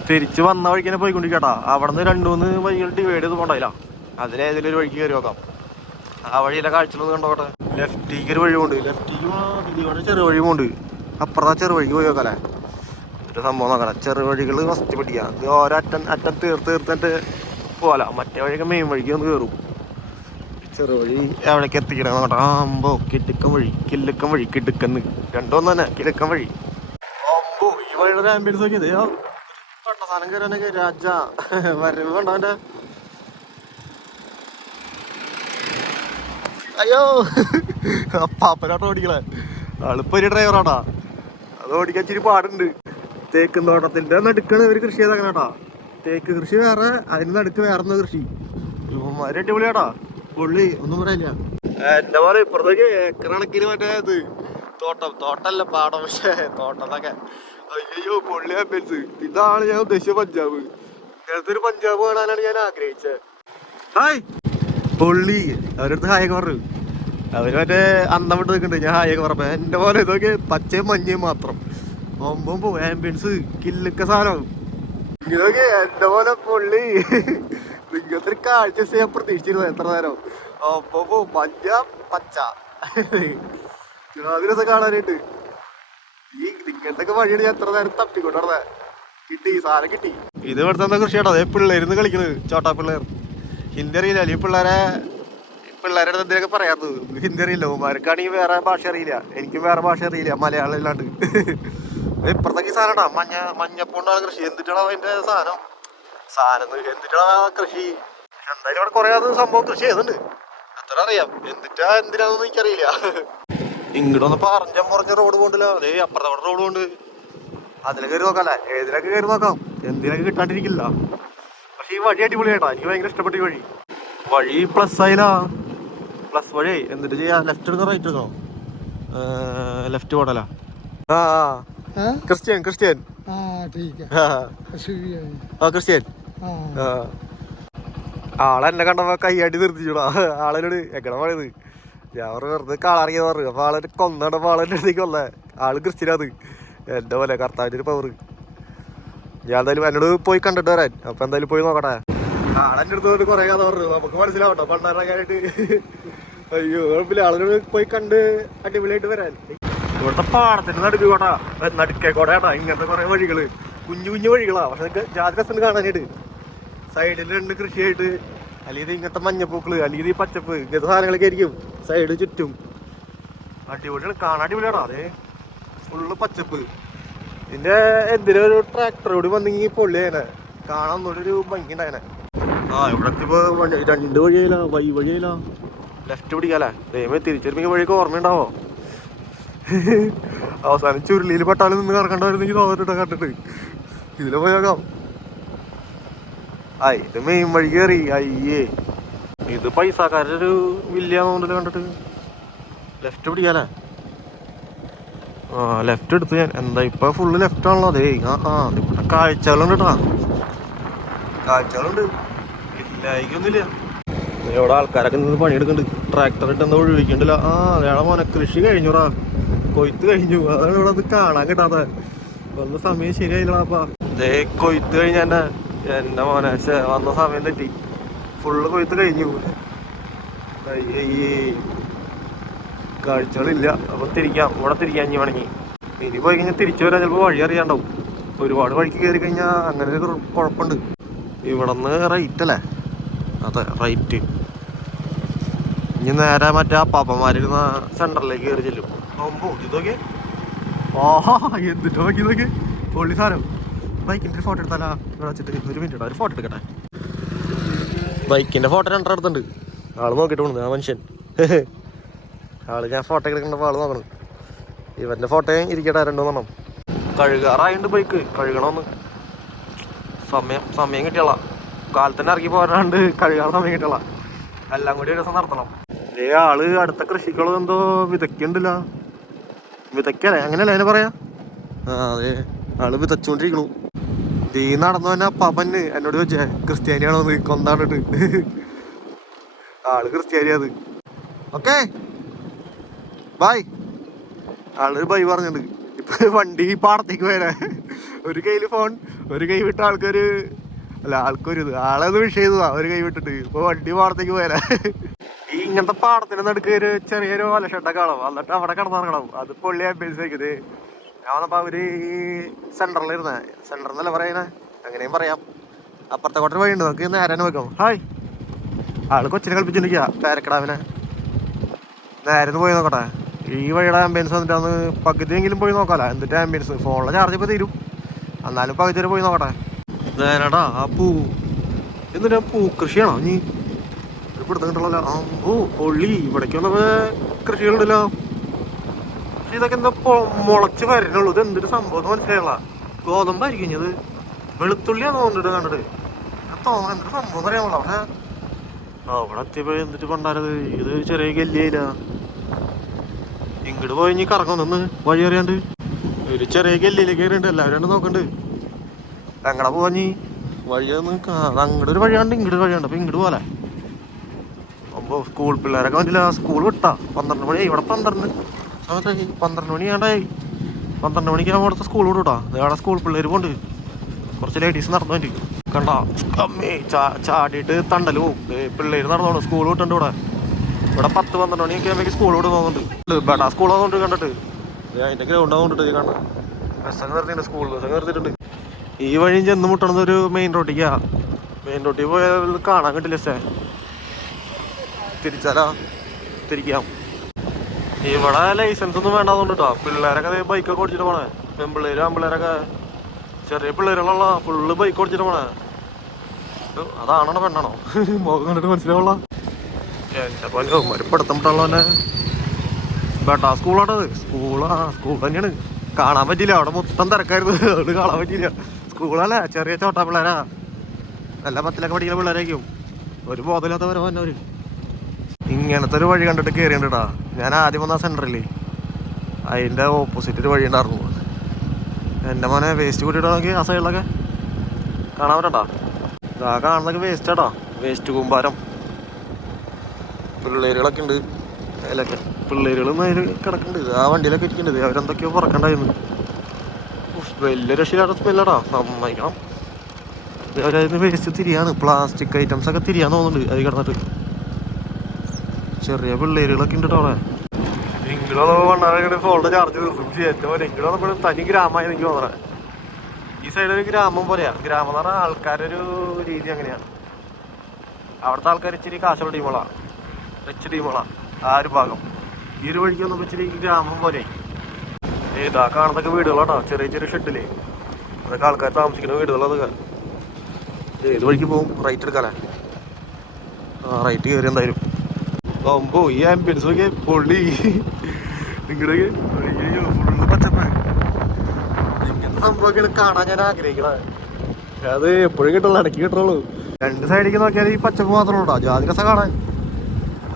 തിരിച്ച് വന്ന വഴിക്ക് തന്നെ പോയിക്കൊണ്ടിരിക്കട്ടാ. അവിടെ നിന്ന് രണ്ടു മൂന്ന് വഴികൾ ഡിവൈഡ് ചെയ്ത് പോണ്ടായില്ല അതിലേതെങ്കിലും ഒരു വഴിക്ക് കയറി നോക്കാം. ആ വഴിയിലെ കാഴ്ചകളൊന്നും കണ്ടോട്ടെ ലെഫ്റ്റിക്ക് ഒരു വഴി പോണ്ട് ലെഫ്റ്റിക്ക് ചെറു വഴി പോണ്ട് അപ്പുറത്താ ചെറു വഴിക്ക് പോയി നോക്കാല്ലേ? ഒരു സംഭവം നോക്കണം ചെറു വഴികൾ ഫസ്റ്റ് പിടിക്കാം. അത് ഓരോ അറ്റം തീർത്ത് തീർത്തിട്ട് പോല മറ്റേ വഴിയൊക്കെ മെയിൻ വഴിക്ക് ഒന്ന് കയറും ചെറു വഴി എവിടേക്ക് എത്തിക്കണം നോക്കട്ടെ ആമ്പോ കിടുക്കൻ വഴി. കില്ലുക്കൻ വഴി കിടുക്കന്ന് രണ്ടോന്ന് തന്നെ. കിടുക്കൻ വഴി. അമ്പോ ഈ വഴിയുടെ ആംബിയൻസ് നോക്കിയത് സാധനം കയറാനൊക്കെ രാജ. വരവ് കണ്ടോ അയ്യോ പാപ്പനാട്ടോ ഓടിക്കളെ ആളിപ്പോ ഒരു അത് ഓടിക്കാൻ ഇച്ചിരി പാടുണ്ട്. തേക്ക് തോട്ടത്തിന്റെ നടുക്കാണ് ഒരു കൃഷി ചെയ്തേക്കണേട്ടാ തേക്ക് കൃഷി വേറെ അതിന് നടുക്ക് വേറെ കൃഷി. ഇവന്മാര് അടിപൊളിയാടാ പുള്ളി ഒന്നും പറയില്ല എന്റെ പോലെ ഇപ്പുറത്തേക്ക് ഏക്കർ കണക്കിന് മറ്റേ ഇത്. തോട്ടം തോട്ടല്ല പാടം പക്ഷേ തോട്ടത്തൊക്കെ. അയ്യോ പുള്ളി ആംബുലൻസ് ഇതാണ് ഞാൻ ഉദ്ദേശിച്ച പഞ്ചാബ്. ഇങ്ങനത്തെ ഒരു പഞ്ചാബ് കാണാനാണ് ഞാൻ ആഗ്രഹിച്ചത്. ഹായ്. പുള്ളി. അവരടുത്ത് ഹായൊക്കെ പറഞ്ഞു അവർ മറ്റേ അന്തം വിട്ട് നിൽക്കുന്നുണ്ട്. ഞാൻ ഹായൊക്കെ കുറപ്പ് എന്റെ പോലെ ഇതൊക്കെ പച്ചയും മഞ്ഞയും മാത്രം. ഒമ്പോ ആംബുലൻസ് കില്ലൊക്കെ സാധനമാകും. ഇതൊക്കെ എന്റെ പോലെ പുള്ളി. ഇങ്ങനത്തെ കാഴ്ച ഞാൻ പ്രതീക്ഷിച്ചിരുന്നു എത്ര നേരം. അപ്പൊ മഞ്ഞ പച്ച. അതിനൊക്കെ കാണാനായിട്ട്. ഈ ഇങ്ങനത്തെ വഴിയാണ് ഞാൻ എത്ര നേരം തപ്പിക്കൊണ്ടിരുന്നത് കിട്ടി സാധനം കിട്ടി. ഇത് ഇവിടുത്തെ കൃഷിയാട്ടോ അതേ പിള്ളേരുന്ന് കളിക്കുന്നത് ചോട്ടാ പിള്ളേർ. ഹിന്ദി അറിയില്ല ഈ പിള്ളേരെ പിള്ളേരുടെ എന്തിനൊക്കെ പറയാത്തത്. ഹിന്ദി അറിയില്ല ഉമാർക്കാണെങ്കിൽ വേറെ ഭാഷ അറിയില്ല എനിക്കും വേറെ ഭാഷ അറിയില്ല മലയാളം ഇല്ലാണ്ട് ഇപ്പുറത്തേക്ക് സാധനടാ മഞ്ഞ മഞ്ഞപ്പൂണ്ടാണ് കൃഷി. എന്തിട്ടാണ് അതിന്റെ സാധനം? സാധനം എന്തിട്ടാണ് കൃഷി? എന്തായാലും ഇവിടെ കുറെ അത് സംഭവം കൃഷി ചെയ്തിട്ടുണ്ട്. എത്ര അറിയാം? എന്തിട്ടാ എന്തിനാന്നൊന്നും എനിക്കറിയില്ല. ഇങ്ങോട്ടൊന്ന് പറഞ്ഞ പറഞ്ഞ റോഡ് പോകണ്ടല്ലോ അതേ അപ്പുറത്തെ അവിടെ റോഡ് പോണ്ട്. അതിലൊക്കെ കയറി നോക്കാല്ലേ? ഏതിലൊക്കെ കയറി നോക്കാം? എന്തിനൊക്കെ കിട്ടാണ്ടിരിക്കില്ല. പക്ഷെ ഈ വഴി അടിപൊളിയായിട്ടാ എനിക്ക് ഭയങ്കര ഇഷ്ടപ്പെട്ട ഈ വഴി. വഴി പ്ലസ് ആയില്ലാ പ്ലസ് വഴി. എന്നിട്ട് ചെയ്യാ ലെഫ്റ്റ് എടുക്കണോ റൈറ്റ് എടുക്കണോ ലെഫ്റ്റ് പോടല ആ. Christian Christian. ആ ക്രിസ്ത്യൻ. ആളെ എന്നെ കണ്ടപ്പോ കൈയാട്ടി ആളിനോട് എങ്ങനെ പറയുന്നത് ഞാൻ പറഞ്ഞു വെറുതെ കാളറിയെന്ന് പറഞ്ഞു. അപ്പൊ ആളെ കൊന്നടപ്പോ ആളെ അടുത്തേക്ക് ആൾ ക്രിസ്ത്യനാത് എന്റെ പോലെ കർത്താവിന്റെ ഒരു പവറ് ഞാൻ എന്തായാലും എന്നോട് പോയി കണ്ടിട്ട് വരാൻ. അപ്പൊ എന്തായാലും പോയി നോക്കട്ടെ. ആളെന്റെ അടുത്ത് കൊറേ കഥ പറഞ്ഞു. നമുക്ക് മനസ്സിലാവട്ടോ. പണ്ടാറായിട്ട് അയ്യോ ആളിനോട് പോയി കണ്ട് അടിപൊളിയായിട്ട് വരാൻ. ഇവിടുത്തെ പാടത്തിന്റെ നടുക്ക് കോട്ട നടുക്കേ കോട്ടയാട്ടാ ഇങ്ങനത്തെ കുറെ വഴികൾ. കുഞ്ഞു കുഞ്ഞു വഴികളാ. പക്ഷെ നിങ്ങൾക്ക് ജാതി രസം കാണാനായിട്ട്. സൈഡിൽ രണ്ട് കൃഷിയായിട്ട് അല്ലെങ്കിൽ ഇങ്ങനത്തെ മഞ്ഞപ്പൂക്കൾ അല്ലെങ്കിൽ ഈ പച്ചപ്പ് ഇങ്ങനത്തെ സാധനങ്ങളൊക്കെ ആയിരിക്കും. സൈഡ് ചുറ്റും. അടിപൊളിയാണ്. കാണാൻ അടിപൊളിയാണ്? അതെ. ഫുള്ള് പച്ചപ്പ്. ഇതിന്റെ എന്തിനും ഒരു ട്രാക്ടറോട് വന്നെങ്കിൽ പൊള്ളിയേനെ കാണാൻ ഒരു ഭംഗി ഉണ്ടായനെ. ആ ഇവിടെ രണ്ട് വഴിയായില്ല. വൈ വഴിയായില്ല. ലെഫ്റ്റ് പിടിക്കാല്ലേ? ദൈവമേ തിരിച്ചെടുപ്പിക്ക് വഴിയൊക്കെ ഓർമ്മയുണ്ടാവോ? അവസാനം ചുരുളിയിൽ പെട്ടാലും നിന്ന് കറക്കണ്ടായിരുന്നെങ്കിൽ തോന്നിട്ടാ കണ്ടിട്ട്. ഇതിലെ പോയേക്കാം ആ ഇത് മെയിൻ വഴി കയറി അയ്യേ ഇത് പൈസക്കാരുടെ ഒരു വില്ലാന്നോണ്ടല്ലോ കണ്ടിട്ട്. ലെഫ്റ്റ് പിടിക്കാലേ ആ ലെഫ്റ്റ് എടുത്തു ഞാൻ. എന്താ ഇപ്പൊ ഫുള്ള് ലെഫ്റ്റ് ആണല്ലോ അതേ. ആ ആ ഇവിടെ കാഴ്ചകളുണ്ട് കേട്ടാ കാഴ്ചകളുണ്ട്. ഇല്ലായിക്കൊന്നുമില്ല ഇവിടെ ആൾക്കാരൊക്കെ നിന്ന് പണിയെടുക്കുന്നുണ്ട്. ട്രാക്ടർ ഇട്ട് എന്താ ഒഴിവിക്കണ്ടില്ല. ആ അയാളെ മോനെ കൃഷി കഴിഞ്ഞുടാ കൊയ്ത്ത് കഴിഞ്ഞു. അതാണ് ഇവിടെ അത് കാണാൻ കിട്ടാതെ വന്ന സമയം ശരിയായില്ലടാപ്പാ ദേ കൊയ്ത്ത് കഴിഞ്ഞ എന്റെ എന്റെ മോനെ വന്ന സമയം തെറ്റി. ഫുള്ള് കൊയ്ത്ത് കഴിഞ്ഞു. കാഴ്ചകളില്ല. അപ്പൊ തിരിക്കാം. ഇവിടെ തിരിക്കാം ഇനി വേണമെങ്കിൽ. ഇനി പോയി കഴിഞ്ഞാൽ തിരിച്ചു വരാൻ ചിലപ്പോൾ വഴി അറിയാണ്ടാവും. ഒരുപാട് വഴിക്ക് കയറി കഴിഞ്ഞാൽ അങ്ങനെ ഒരു കുഴപ്പമുണ്ട്. ഇവിടെ നിന്ന് റൈറ്റ് അല്ലേ? അതെ റൈറ്റ് ഇനി നേരെ മറ്റേ പാപ്പന്മാരിരുന്ന സെന്ററിലേക്ക് കയറി ചെല്ലും. ഇതൊക്കെ ആഹാ എന്നിട്ട് നോക്കി ഇതൊക്കെ പൊള്ളി സാധനം. ബൈക്കിന്റെ ഫോട്ടോ എടുത്താലാ? ഇവിടെ വെച്ചിട്ട് ഒരു മിനിറ്റ് ഒരു ഫോട്ടോ എടുക്കട്ടെ? ബൈക്കിന്റെ ഫോട്ടോ രണ്ടെണ്ണം എടുത്തുണ്ട് ആൾ നോക്കിട്ട് പോണു ആ മനുഷ്യൻ. ആൾ ഞാൻ ഫോട്ടോ എടുക്കേണ്ടപ്പോൾ ആൾ നോക്കണം. ഇവന്റെ ഫോട്ടോയും ഇരിക്കട്ടെ രണ്ടെണ്ണം കഴുകാറായുണ്ട് ബൈക്ക്. കഴുകണമെന്ന് സമയം സമയം കിട്ടിയള. കാലത്തന്നെ ഇറങ്ങി പോരാണ്ട് കഴുകാൻ സമയം കിട്ടിയള. എല്ലാം കൂടി ഒരു ദിവസം നടത്തണം. ഏ ആൾ അടുത്ത കൃഷിക്കുള്ളത് എന്തോ വിതയ്ക്കണ്ടല്ല വിതയ്ക്കല്ലേ അങ്ങനെയല്ലേ അതിനെ പറയാ? അതെ. ആൾ വിതച്ചോണ്ടിരിക്കണു. ദീ നടന്നു തന്നെ പവന് എന്നോട് ചോദിച്ചേ ക്രിസ്ത്യാനിയാണോ എന്ന് കൊന്താണ്ടിട്ട് ആൾ ക്രിസ്ത്യാനി അത് ഓക്കെ. ബായ് ആളൊരു ബൈ പറഞ്ഞിട്ടുണ്ട്. ഇപ്പൊ വണ്ടി പാടത്തേക്ക് പോയാലേ ഒരു കയ്യിൽ ഫോൺ ഒരു കൈ വിട്ട ആൾക്കൊരു അല്ല ആൾക്കൊരു ഇത് ആളത് വിഷയം ചെയ്തതാ. ഒരു കൈ വിട്ടിട്ട് ഇപ്പൊ വണ്ടി പാടത്തേക്ക് പോയാലേ. ഈ ഇങ്ങനത്തെ പാടത്തിന് നടുക്ക് ഒരു ചെറിയൊരു വലഷട്ടൊക്കെ കാണും. എന്നിട്ട് അവിടെ കിടന്നിറങ്ങണം. അത് പൊള്ളി ആംബുലൻസ് വെക്കുന്നത് ഞാൻ വന്നപ്പോ അവർ ഈ സെന്ററിൽ ഇരുന്നേ സെന്റർ എന്നല്ല പറയുന്നേ? അങ്ങനെയും പറയാം. അപ്പുറത്തെ കോട്ടൊരു വഴിയുണ്ട് നമുക്ക് നേരെ നോക്കാം. ഹായ് ആൾ കൊച്ചിനെ കളിപ്പിച്ചിരിക്കുക പേരക്കിടാവിനെ. നേരെ പോയി നോക്കട്ടെ. ഈ വഴിയുടെ ആംബിയൻസ് വന്നിട്ട് അന്ന് പകുതിയെങ്കിലും പോയി നോക്കാലോ. എന്നിട്ട് ആംബിയൻസ് ഫോണിലെ ചാർജ് ഇപ്പോൾ തീരും. എന്നാലും പകുതി വരെ പോയി നോക്കട്ടെ. നേരടാ ആ പൂ. എന്നിട്ട് പൂ? കൃഷിയാണോ നീ? ഇവിടെ കിട്ടണല്ലോ ഓ പൊള്ളി ഇവിടേക്ക് വന്നപ്പോ കൃഷികളുണ്ടല്ലോ. പക്ഷെ ഇതൊക്കെ എന്താ മുളച്ച് വരണുള്ളൂ. ഇത് എന്തൊരു സംഭവം മനസ്സിലായുള്ള ഗോതമ്പായിരിക്കും ഇത്. വെളുത്തുള്ളിയാണ് തോന്നിട്ട് കണ്ടിട്ട് തോന്നുന്നു എന്തൊരു സംഭവം അറിയാമല്ലോ ആ അവിടെ എത്തിയപ്പോ എന്നിട്ട് കൊണ്ടാരത് ഇത് ചെറിയ ഗല്ലിയില്ല ഇങ്ങോട്ട് പോയി ഇനി കറങ്ങും നിന്ന് വഴി അറിയാണ്ട്. ഒരു ചെറിയ ഗല്ലിയിലേക്ക് കയറിണ്ട് എല്ലാവരും നോക്കണ്ട്. എങ്ങടെ പോവാ നീ വഴി ഒന്ന് അങ്ങോട്ട് ഒരു വഴിയാണ്ട് ഇങ്ങോട്ട് വഴിയുണ്ട്. അപ്പൊ ഇങ്ങോട്ട് പോലെ അപ്പൊ സ്കൂൾ പിള്ളേരൊക്കെ വന്നില്ല സ്കൂൾ വിട്ടാ. പന്ത്രണ്ട് മണി ഇവിടെ പന്ത്രണ്ട് പന്ത്രണ്ട് മണി ആണ്ടായി. പന്ത്രണ്ട് മണിക്ക് നമ്മൾ അടുത്ത സ്കൂൾ വിടൂട്ടാ. അവിടെ സ്കൂൾ പിള്ളേർ പോണ്ട് കുറച്ച് ലേഡീസ് നടന്നു വേണ്ടി കണ്ട? അമ്മേ ചാടിയിട്ട് തണ്ടൽ പോവും. പിള്ളേർ നടന്നോണ്ട് സ്കൂൾ വിട്ടുണ്ട് ഇവിടെ. ഇവിടെ പത്ത് പന്ത്രണ്ട് മണിയൊക്കെ ആകുമ്പോൾ സ്കൂൾ വിട്ട് പോകുന്നുണ്ട് ബേട്ടാ സ്കൂൾ ആകുന്നുണ്ട് കണ്ടിട്ട്. അതിന്റെ ഗ്രൗണ്ട് ആകുന്നുണ്ട് ഈ കാണാൻ. ബസ്സൊക്കെ നിർത്തിയിട്ടുണ്ട് സ്കൂൾ ബസ്സൊക്കെ നിർത്തിയിട്ടുണ്ട് ഈ വഴി ചെന്ന് മുട്ടണത് ഒരു മെയിൻ റോഡിക്കാ മെയിൻ റോഡിൽ പോയാൽ കാണാൻ കിട്ടില്ല സേ തിരിച്ചാലാ? തിരിക്കാം. ഇവിടെ ലൈസൻസ് ഒന്നും വേണ്ടാന്നുണ്ട് കേട്ടോ പിള്ളേരൊക്കെ ബൈക്കൊക്കെ ഓടിച്ചിട്ട് പോണേ. പെൺപിള്ളേരും ആൺപിള്ളേരൊക്കെ. ചെറിയ പിള്ളേരുള്ള ഫുള്ള് ബൈക്ക് ഓടിച്ചിട്ട് പോണേ. അതാണോ പെണ്ണാണോ? മുഖം കണ്ടിട്ട് മനസ്സിലാവുള്ള. എന്റെ പോലെ ഒരു പഠിത്തം തന്നെ ബേട്ടാ സ്കൂളാണത്. സ്കൂളാ സ്കൂൾ തന്നെയാണ്. കാണാൻ പറ്റില്ല അവിടെ മൊത്തം തിരക്കായിരുന്നു. അതുകൊണ്ട് കാണാൻ പറ്റില്ല സ്കൂളല്ലേ? ചെറിയ ചോട്ടാ പിള്ളേരാ. നല്ല പത്തിലൊക്കെ പഠിക്കുന്ന പിള്ളേരായിരിക്കും. ഒരു ബോധമില്ലാത്തവരോ തന്നെ അവർ ഇങ്ങനത്തെ ഒരു വഴി കണ്ടിട്ട് കയറിണ്ടാ ഞാൻ ആദ്യം വന്ന സെന്ററില്ലേ അതിന്റെ ഓപ്പോസിറ്റ് ഒരു വഴി ഉണ്ടായിരുന്നു. എന്റെ മോനെ വേസ്റ്റ് കൂട്ടിയിട്ടാണെങ്കിൽ ആ സൈഡിലൊക്കെ കാണാൻ പറ്റണ്ട? ഇതാ കാണുന്നൊക്കെ വേസ്റ്റ് ആട്ടോ. വേസ്റ്റ് കൂമ്പാരം. പിള്ളേരുകളൊക്കെ ഉണ്ട്. അതിലൊക്കെ. പിള്ളേരുകളും അതിൽ കിടക്കുന്നുണ്ട് ആ വണ്ടിയിലൊക്കെ ഇരിക്കുന്നുണ്ട് അവരെന്തൊക്കെയോ പറക്കണ്ടായിരുന്നു. വലിയ രക്ഷയില്ലാത്ത സ്മെല്ലടാ. സമ്മതിക്കണം. അവരതിന് വേസ്റ്റ് തിരിയാണ്. പ്ലാസ്റ്റിക് ഐറ്റംസ് ഒക്കെ തിരിയാൻ തോന്നുന്നുണ്ട്. അത് കിടന്നിട്ട്. ചെറിയ പിള്ളേരുകളൊക്കെ ഉണ്ട് അവിടെ. ഇങ്ങോട്ട് വണ്ണാറങ്ങോട്ട് ഫോണിന്റെ ചാർജ് തീർക്കും ഏറ്റവും പോലെ വന്നപ്പോൾ തനി ഗ്രാമമായി എനിക്ക് തോന്നണേ. ഈ സൈഡ് ഒരു ഗ്രാമം പോലെയാ. ഗ്രാമം എന്ന് പറഞ്ഞാൽ ആൾക്കാരൊരു രീതി അങ്ങനെയാണ് അവിടുത്തെ ആൾക്കാർ ഇച്ചിരി കാശുള്ള ടീമുകളാണ് റിച്ച് ടീമുകളാണ് ആ ഒരു ഭാഗം. ഈ ഒരു വഴിക്ക് വന്നപ്പോൾ ഇച്ചിരി ഗ്രാമം പോലെ ഏതാ കാണുന്നൊക്കെ വീടുകളാട്ടോ. ചെറിയ ചെറിയ ഷെഡിലേ. അതൊക്കെ ആൾക്കാർ താമസിക്കുന്ന വീടുകളതൊക്കെ ഏത് വഴിക്ക് പോകും റൈറ്റ് എടുക്കാനാ. ആ റൈറ്റ് കയറി എന്തായാലും. അമ്പോ ഈ ആംബിയൻസ് ഒക്കെ പൊള്ളി. നിങ്ങളുടെ ഫുള്ള് പച്ചപ്പ്. ഇങ്ങനത്തെ സംഭവമൊക്കെയാണ് കാണാൻ ഞാൻ ആഗ്രഹിക്കണത്. അത് എപ്പോഴും കിട്ടുള്ളൂ ഇടയ്ക്ക് കിട്ടുള്ളൂ. രണ്ട് സൈഡിലേക്ക് നോക്കിയാൽ ഈ പച്ചപ്പ് മാത്രമേ ഉള്ളൂ. ജാതി രസം കാണാൻ.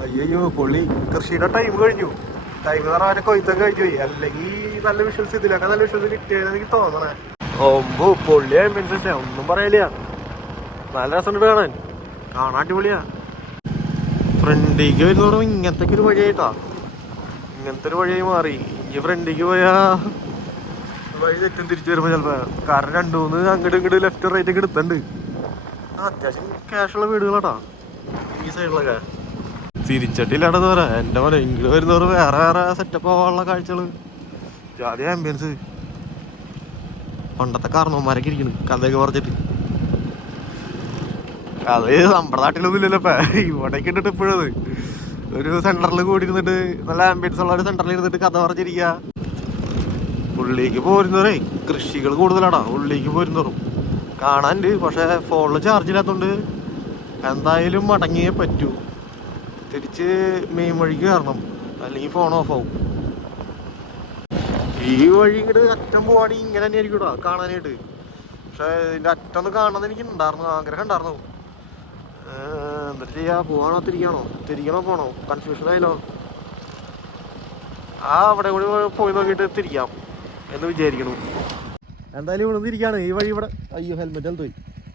അയ്യോ പൊള്ളി. കൃഷിയുടെ ടൈം കഴിഞ്ഞു. ടൈം എന്ന് പറഞ്ഞാൽ കൊയ്ത്തൊക്കെ കഴിഞ്ഞു പോയി. നല്ല വിഷ്വൽസ് ഇതിലൊക്കെ നല്ല വിഷ്വൽസ് കിട്ടിയത് എനിക്ക് തോന്നണേ. ഒമ്പോ പൊള്ളി ആംബിയൻസ് ഒന്നും പറയലില്ല. നല്ല രസമുണ്ട് കാണാൻ. കാണാൻ അടിപൊളിയാ. ഫ്രണ്ടിലേക്ക് വരുന്നതോറും ഇങ്ങനത്തെ ഒരു വഴിയായിട്ടാ. ഇങ്ങനത്തെ ഒരു വഴിയായി മാറി. ഈ ഫ്രണ്ടിലേക്ക് പോയാ വഴി തെറ്റും തിരിച്ചു വരുമ്പോ ചിലപ്പോ. കാരണം രണ്ടു മൂന്ന് അങ്ങോട്ട് ഇങ്ങോട്ട് ലെഫ്റ്റ് റൈറ്റ് ഒക്കെ എടുത്തുണ്ട് അത്യാവശ്യം അത്യാവശ്യം ക്യാഷുള്ള വീടുകളാട്ടാ. ഈ സൈഡിലൊക്കെ തിരിച്ചട്ടില്ലാണ്ടെന്ന് പറയാ. എന്റെ പോലെ ഇങ്ങോട്ട് വരുന്നവർ വേറെ വേറെ സെറ്റപ്പ് ആവാനുള്ള കാഴ്ചകൾ. ജാതി ആംബിയൻസ് പണ്ടത്തെ കാരണവന്മാരൊക്കെ ഇരിക്കുന്നു കഥയൊക്കെ പറഞ്ഞിട്ട്. അത് നമ്മുടെ നാട്ടിലൊന്നും ഇല്ലല്ലോ ഇപ്പൊ. ഇവിടേക്ക് ഇട്ടിട്ട് ഇപ്പോഴത് ഒരു സെന്ററിൽ കൂടി ഇരുന്നിട്ട് നല്ല ആംബിയൻസ് ഉള്ള ഒരു സെന്ററിൽ ഇരുന്നിട്ട് കഥ പറഞ്ഞിരിക്കുക ഉള്ളിലേക്ക് പോരുന്നവരേ കൃഷികൾ കൂടുതലാടാ. ഉള്ളിലേക്ക് പോരുന്നവരും. കാണാനുണ്ട് പക്ഷെ ഫോണിൽ ചാർജ് ഇല്ലാത്തതുകൊണ്ട് എന്തായാലും മടങ്ങിയേ പറ്റൂ. തിരിച്ച് മെയിൻ വഴിക്ക് കയറണം. അല്ലെങ്കിൽ ഫോൺ ഓഫ് ആവും. ഈ വഴി ഇങ്ങോട്ട് അറ്റം പോവാണി ഇങ്ങനെ തന്നെ ആയിരിക്കും കേട്ടോ കാണാനായിട്ട്. പക്ഷെ ഇതിന്റെ അറ്റം ഒന്ന് കാണണമെന്ന് എനിക്ക് ഉണ്ടായിരുന്നു ആഗ്രഹം ഉണ്ടായിരുന്നു. എന്താ ചെയ്യാ പോവാണോ തിരിക്കണോ? തിരിക്കണോ പോണോ? കൺഫ്യൂഷൻ ആയല്ലോ. ആ അവിടെ കൂടി പോയി നോക്കിയിട്ട് തിരിക്കാം എന്ന് വിചാരിക്കണു എന്തായാലും ഇവിടെ തിരിക്കാണ്. ഈ വഴി ഇവിടെ അയ്യോ ഹെൽമെറ്റ് എന്തോ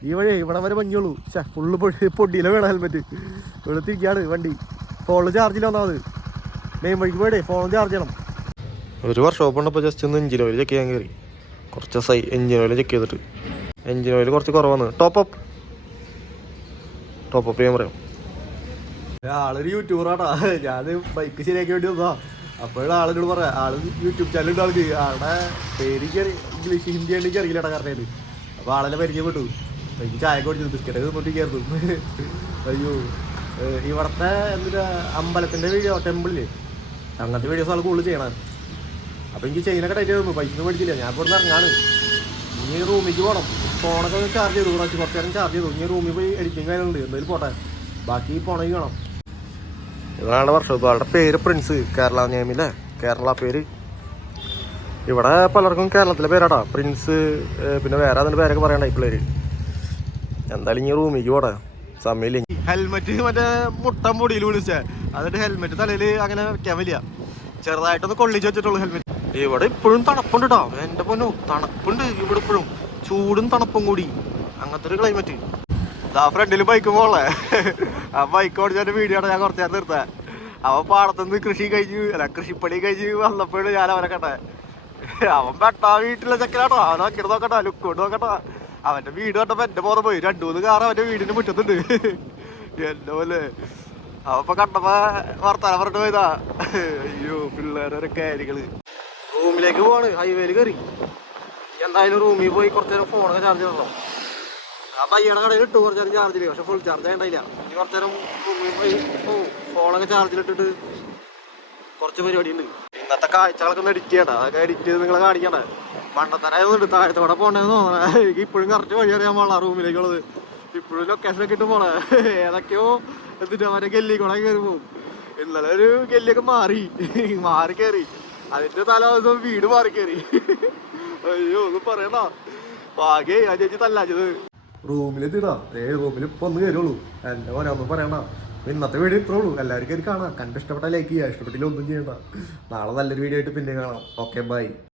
ഈ വഴി ഇവിടെ വരെ മഞ്ഞുള്ളൂ. ഛേ ഫുള്ള് പൊടിയിലോ വേണം ഹെൽമെറ്റ് ഇവിടെ തിരിക്കാണ് വണ്ടി. ഫോണിൽ ചാർജില്ല ഒന്നാമത്. മെയിൻ വഴിക്ക് പോയിടേ ഫോൺ ചാർജ് ചെയ്യണം. ഒരു വർഷം ഓപ്പൺ ഉണ്ടപ്പോൾ ജസ്റ്റ് ഒന്ന് എഞ്ചിൻ ഓയിൽ ചെക്ക് ചെയ്യാൻ കയറി കുറച്ച് സൈ എഞ്ചിൻ ഓയിൽ ചെക്ക് ചെയ്തിട്ട്. എഞ്ചിൻ ഓയിൽ കുറച്ച് കുറവാണ്. ടോപ്പ് അപ്പ് ടോപ്പ് അപ്പ് ചെയ്യാൻ പറയാം. ആളൊരു യൂട്യൂബറാട്ടാ ഞാൻ ബൈക്ക് ശരിയാക്കി വേണ്ടി വന്നാ അപ്പോഴാണ് ആളിനോട് പറയാം ആൾ യൂട്യൂബ് ചാനൽ ഉണ്ട് ആൾക്ക്. ആളുടെ പേര് എനിക്ക് അറി- ഇംഗ്ലീഷ് ഹിന്ദി എനിക്ക് അറിയില്ലടാ കാരണമായിട്ട് അപ്പോൾ ആളെല്ലാം പരിചയപ്പെട്ടു. എനിക്ക് ചായ കുടിച്ചു ബിസ്ക്കറ്റ് തിന്നോണ്ടിരിക്കായിരുന്നു. അയ്യോ ഇവിടുത്തെ എന്താ അമ്പലത്തിന്റെ വീഡിയോ ടെമ്പിളിൽ അങ്ങനത്തെ വീഡിയോസ് ആൾ കൂടുതൽ ചെയ്യണം അപ്പൊ എനിക്ക് ചെയിനൊക്കെ ടൈറ്റ് തന്നു പൈസ ഒന്നും മേടിച്ചില്ല. ഞാൻ ഇവിടെ നിന്ന് ഇറങ്ങാണ്. ഇനി റൂമിലേക്ക് പോകണം ഫോണൊക്കെ ഒന്ന് ചാർജ് ചെയ്തു. കുറച്ച് കുറച്ച് നേരം ചാർജ് ചെയ്തു. ഇനി റൂമിൽ പോയി എഡിറ്റിംഗ് കാര്യമുണ്ട് എന്തായാലും പോട്ടെ. ബാക്കി പോണെങ്കിൽ കാണാം ഇതാണ് വർഷം. ആളുടെ പേര് പ്രിൻസ്. കേരള നിയമില്ലേ കേരള പേര്. ഇവിടെ പലർക്കും കേരളത്തിലെ പേരാടാ. പ്രിൻസ് പിന്നെ വേറെ അതിന്റെ പേരൊക്കെ പറയണ്ട ഈ പിള്ളേര് എന്തായാലും ഇനി റൂമിലേക്ക് പോടാ. സമയമില്ല ഹെൽമെറ്റ് മറ്റേ മുട്ടം പൊടിയിൽ വിളിച്ചേ. അതിന്റെ ഹെൽമെറ്റ് തലയിൽ അങ്ങനെ വെക്കാൻ വലിയ. ചെറുതായിട്ടൊന്ന് കൊള്ളിച്ച് വെച്ചിട്ടുള്ളൂ ഹെൽമെറ്റ് ഇവിടെ ഇപ്പോഴും തണുപ്പുണ്ട് കേട്ടോ എന്റെ പൊന്നു തണുപ്പുണ്ട് ഇവിടെ ഇപ്പോഴും ചൂടും തണുപ്പും കൂടി. അങ്ങനത്തെ ഒരു ക്ലൈമറ്റ് ആ ഫ്രണ്ടിൽ ബൈക്ക് പോളെ ആ ബൈക്ക് ഓടിച്ചതിന്റെ വീഡിയോ ഞാൻ കുറച്ച് നേരം നിർത്താ. അവൻ പാടത്തുനിന്ന് കൃഷി കഴിഞ്ഞ്. അല്ല കൃഷിപ്പണി കഴിഞ്ഞ്. വന്നപ്പോഴും ഞാൻ അവനെ കട്ടെ അവൻ പെട്ടാ വീട്ടിലെ ചെക്കനാട്ടോ. അവൻ നോക്കിയിട്ട് നോക്കട്ടെ ലുക്കോട്ട് നോക്കട്ടെ. അവന്റെ വീട് കണ്ടപ്പോൾ എന്റെ പോറ പോയി. രണ്ടു മൂന്ന് കാറ് അവന്റെ വീടിന് മുറ്റത്തുണ്ട്. എന്നെ പോലെ. അവൻ ഇപ്പൊ കണ്ടപ്പോ വർത്താനം പറഞ്ഞിട്ട് പോയതാ. അയ്യോ പിള്ളേരെ കാര്യങ്ങൾ റൂമിലേക്ക് പോവാണ്. ഹൈവേയിൽ കയറി എന്തായാലും റൂമിൽ പോയി കുറച്ച് നേരം ഫോണൊക്കെ ചാർജ് ചെയ്യണല്ലോ ആ പയ്യയുടെ കടയിൽ ഇട്ടു കുറച്ച് നേരം ചാർജ് ചെയ്യും. പക്ഷെ ഫുൾ ചാർജ് ചെയ്യണ്ടായില്ല. ഇനി കുറച്ച് നേരം റൂമിൽ പോയി ഓ ഫോണൊക്കെ ചാർജിലിട്ടിട്ട് കുറച്ച് പരിപാടി ഉണ്ട് ഇന്നത്തെ കാഴ്ചകളൊക്കെ ഒന്ന് എഡിറ്റ് ചെയ്യണ്ട. അതൊക്കെ എഡിറ്റ് ചെയ്ത് നിങ്ങളെ കാണിക്കണ്ട. പണ്ടത്തരായതുകൊണ്ട് താഴത്തോടെ പോകണ്ടെന്ന് തോന്നണേ. എനിക്ക് ഇപ്പോഴും കറക്റ്റ് വഴി അറിയാൻ പാടില്ല റൂമിലേക്കുള്ളത്. ഇപ്പോഴും ലൊക്കേഷനൊക്കെ ഇട്ട് പോണേ. ഏതൊക്കെയോ എന്നിട്ട് മറ്റേ ഗല്ലി കൂടെ കയറി പോകും ഇന്നലെ ഒരു ഗല്ലിയൊക്കെ മാറി. മാറി കയറി അതിന്റെ തല ദിവസം വീട് മാറി കയറി അയ്യോ ഒന്നും പറയണ്ട. ആകെ ആ ചേച്ചി തല്ലാച്ചത് റൂമിലെത്തിടാ ഏ റൂമിൽ ഇപ്പൊ ഒന്ന് കയറുള്ളൂ എന്റെ പോലെ ഒന്നും പറയണ്ട. ഇന്നത്തെ വീഡിയോ ഇത്രേ ഉള്ളൂ. എല്ലാവർക്കും കാണാം. കണ്ട് ഇഷ്ടപ്പെട്ട ലൈക്ക് ചെയ്യുക. ഇഷ്ടപ്പെട്ടില്ല ഒന്നും ചെയ്യണ്ട. നാളെ നല്ലൊരു വീഡിയോ ആയിട്ട് പിന്നെ കാണാം. Okay bye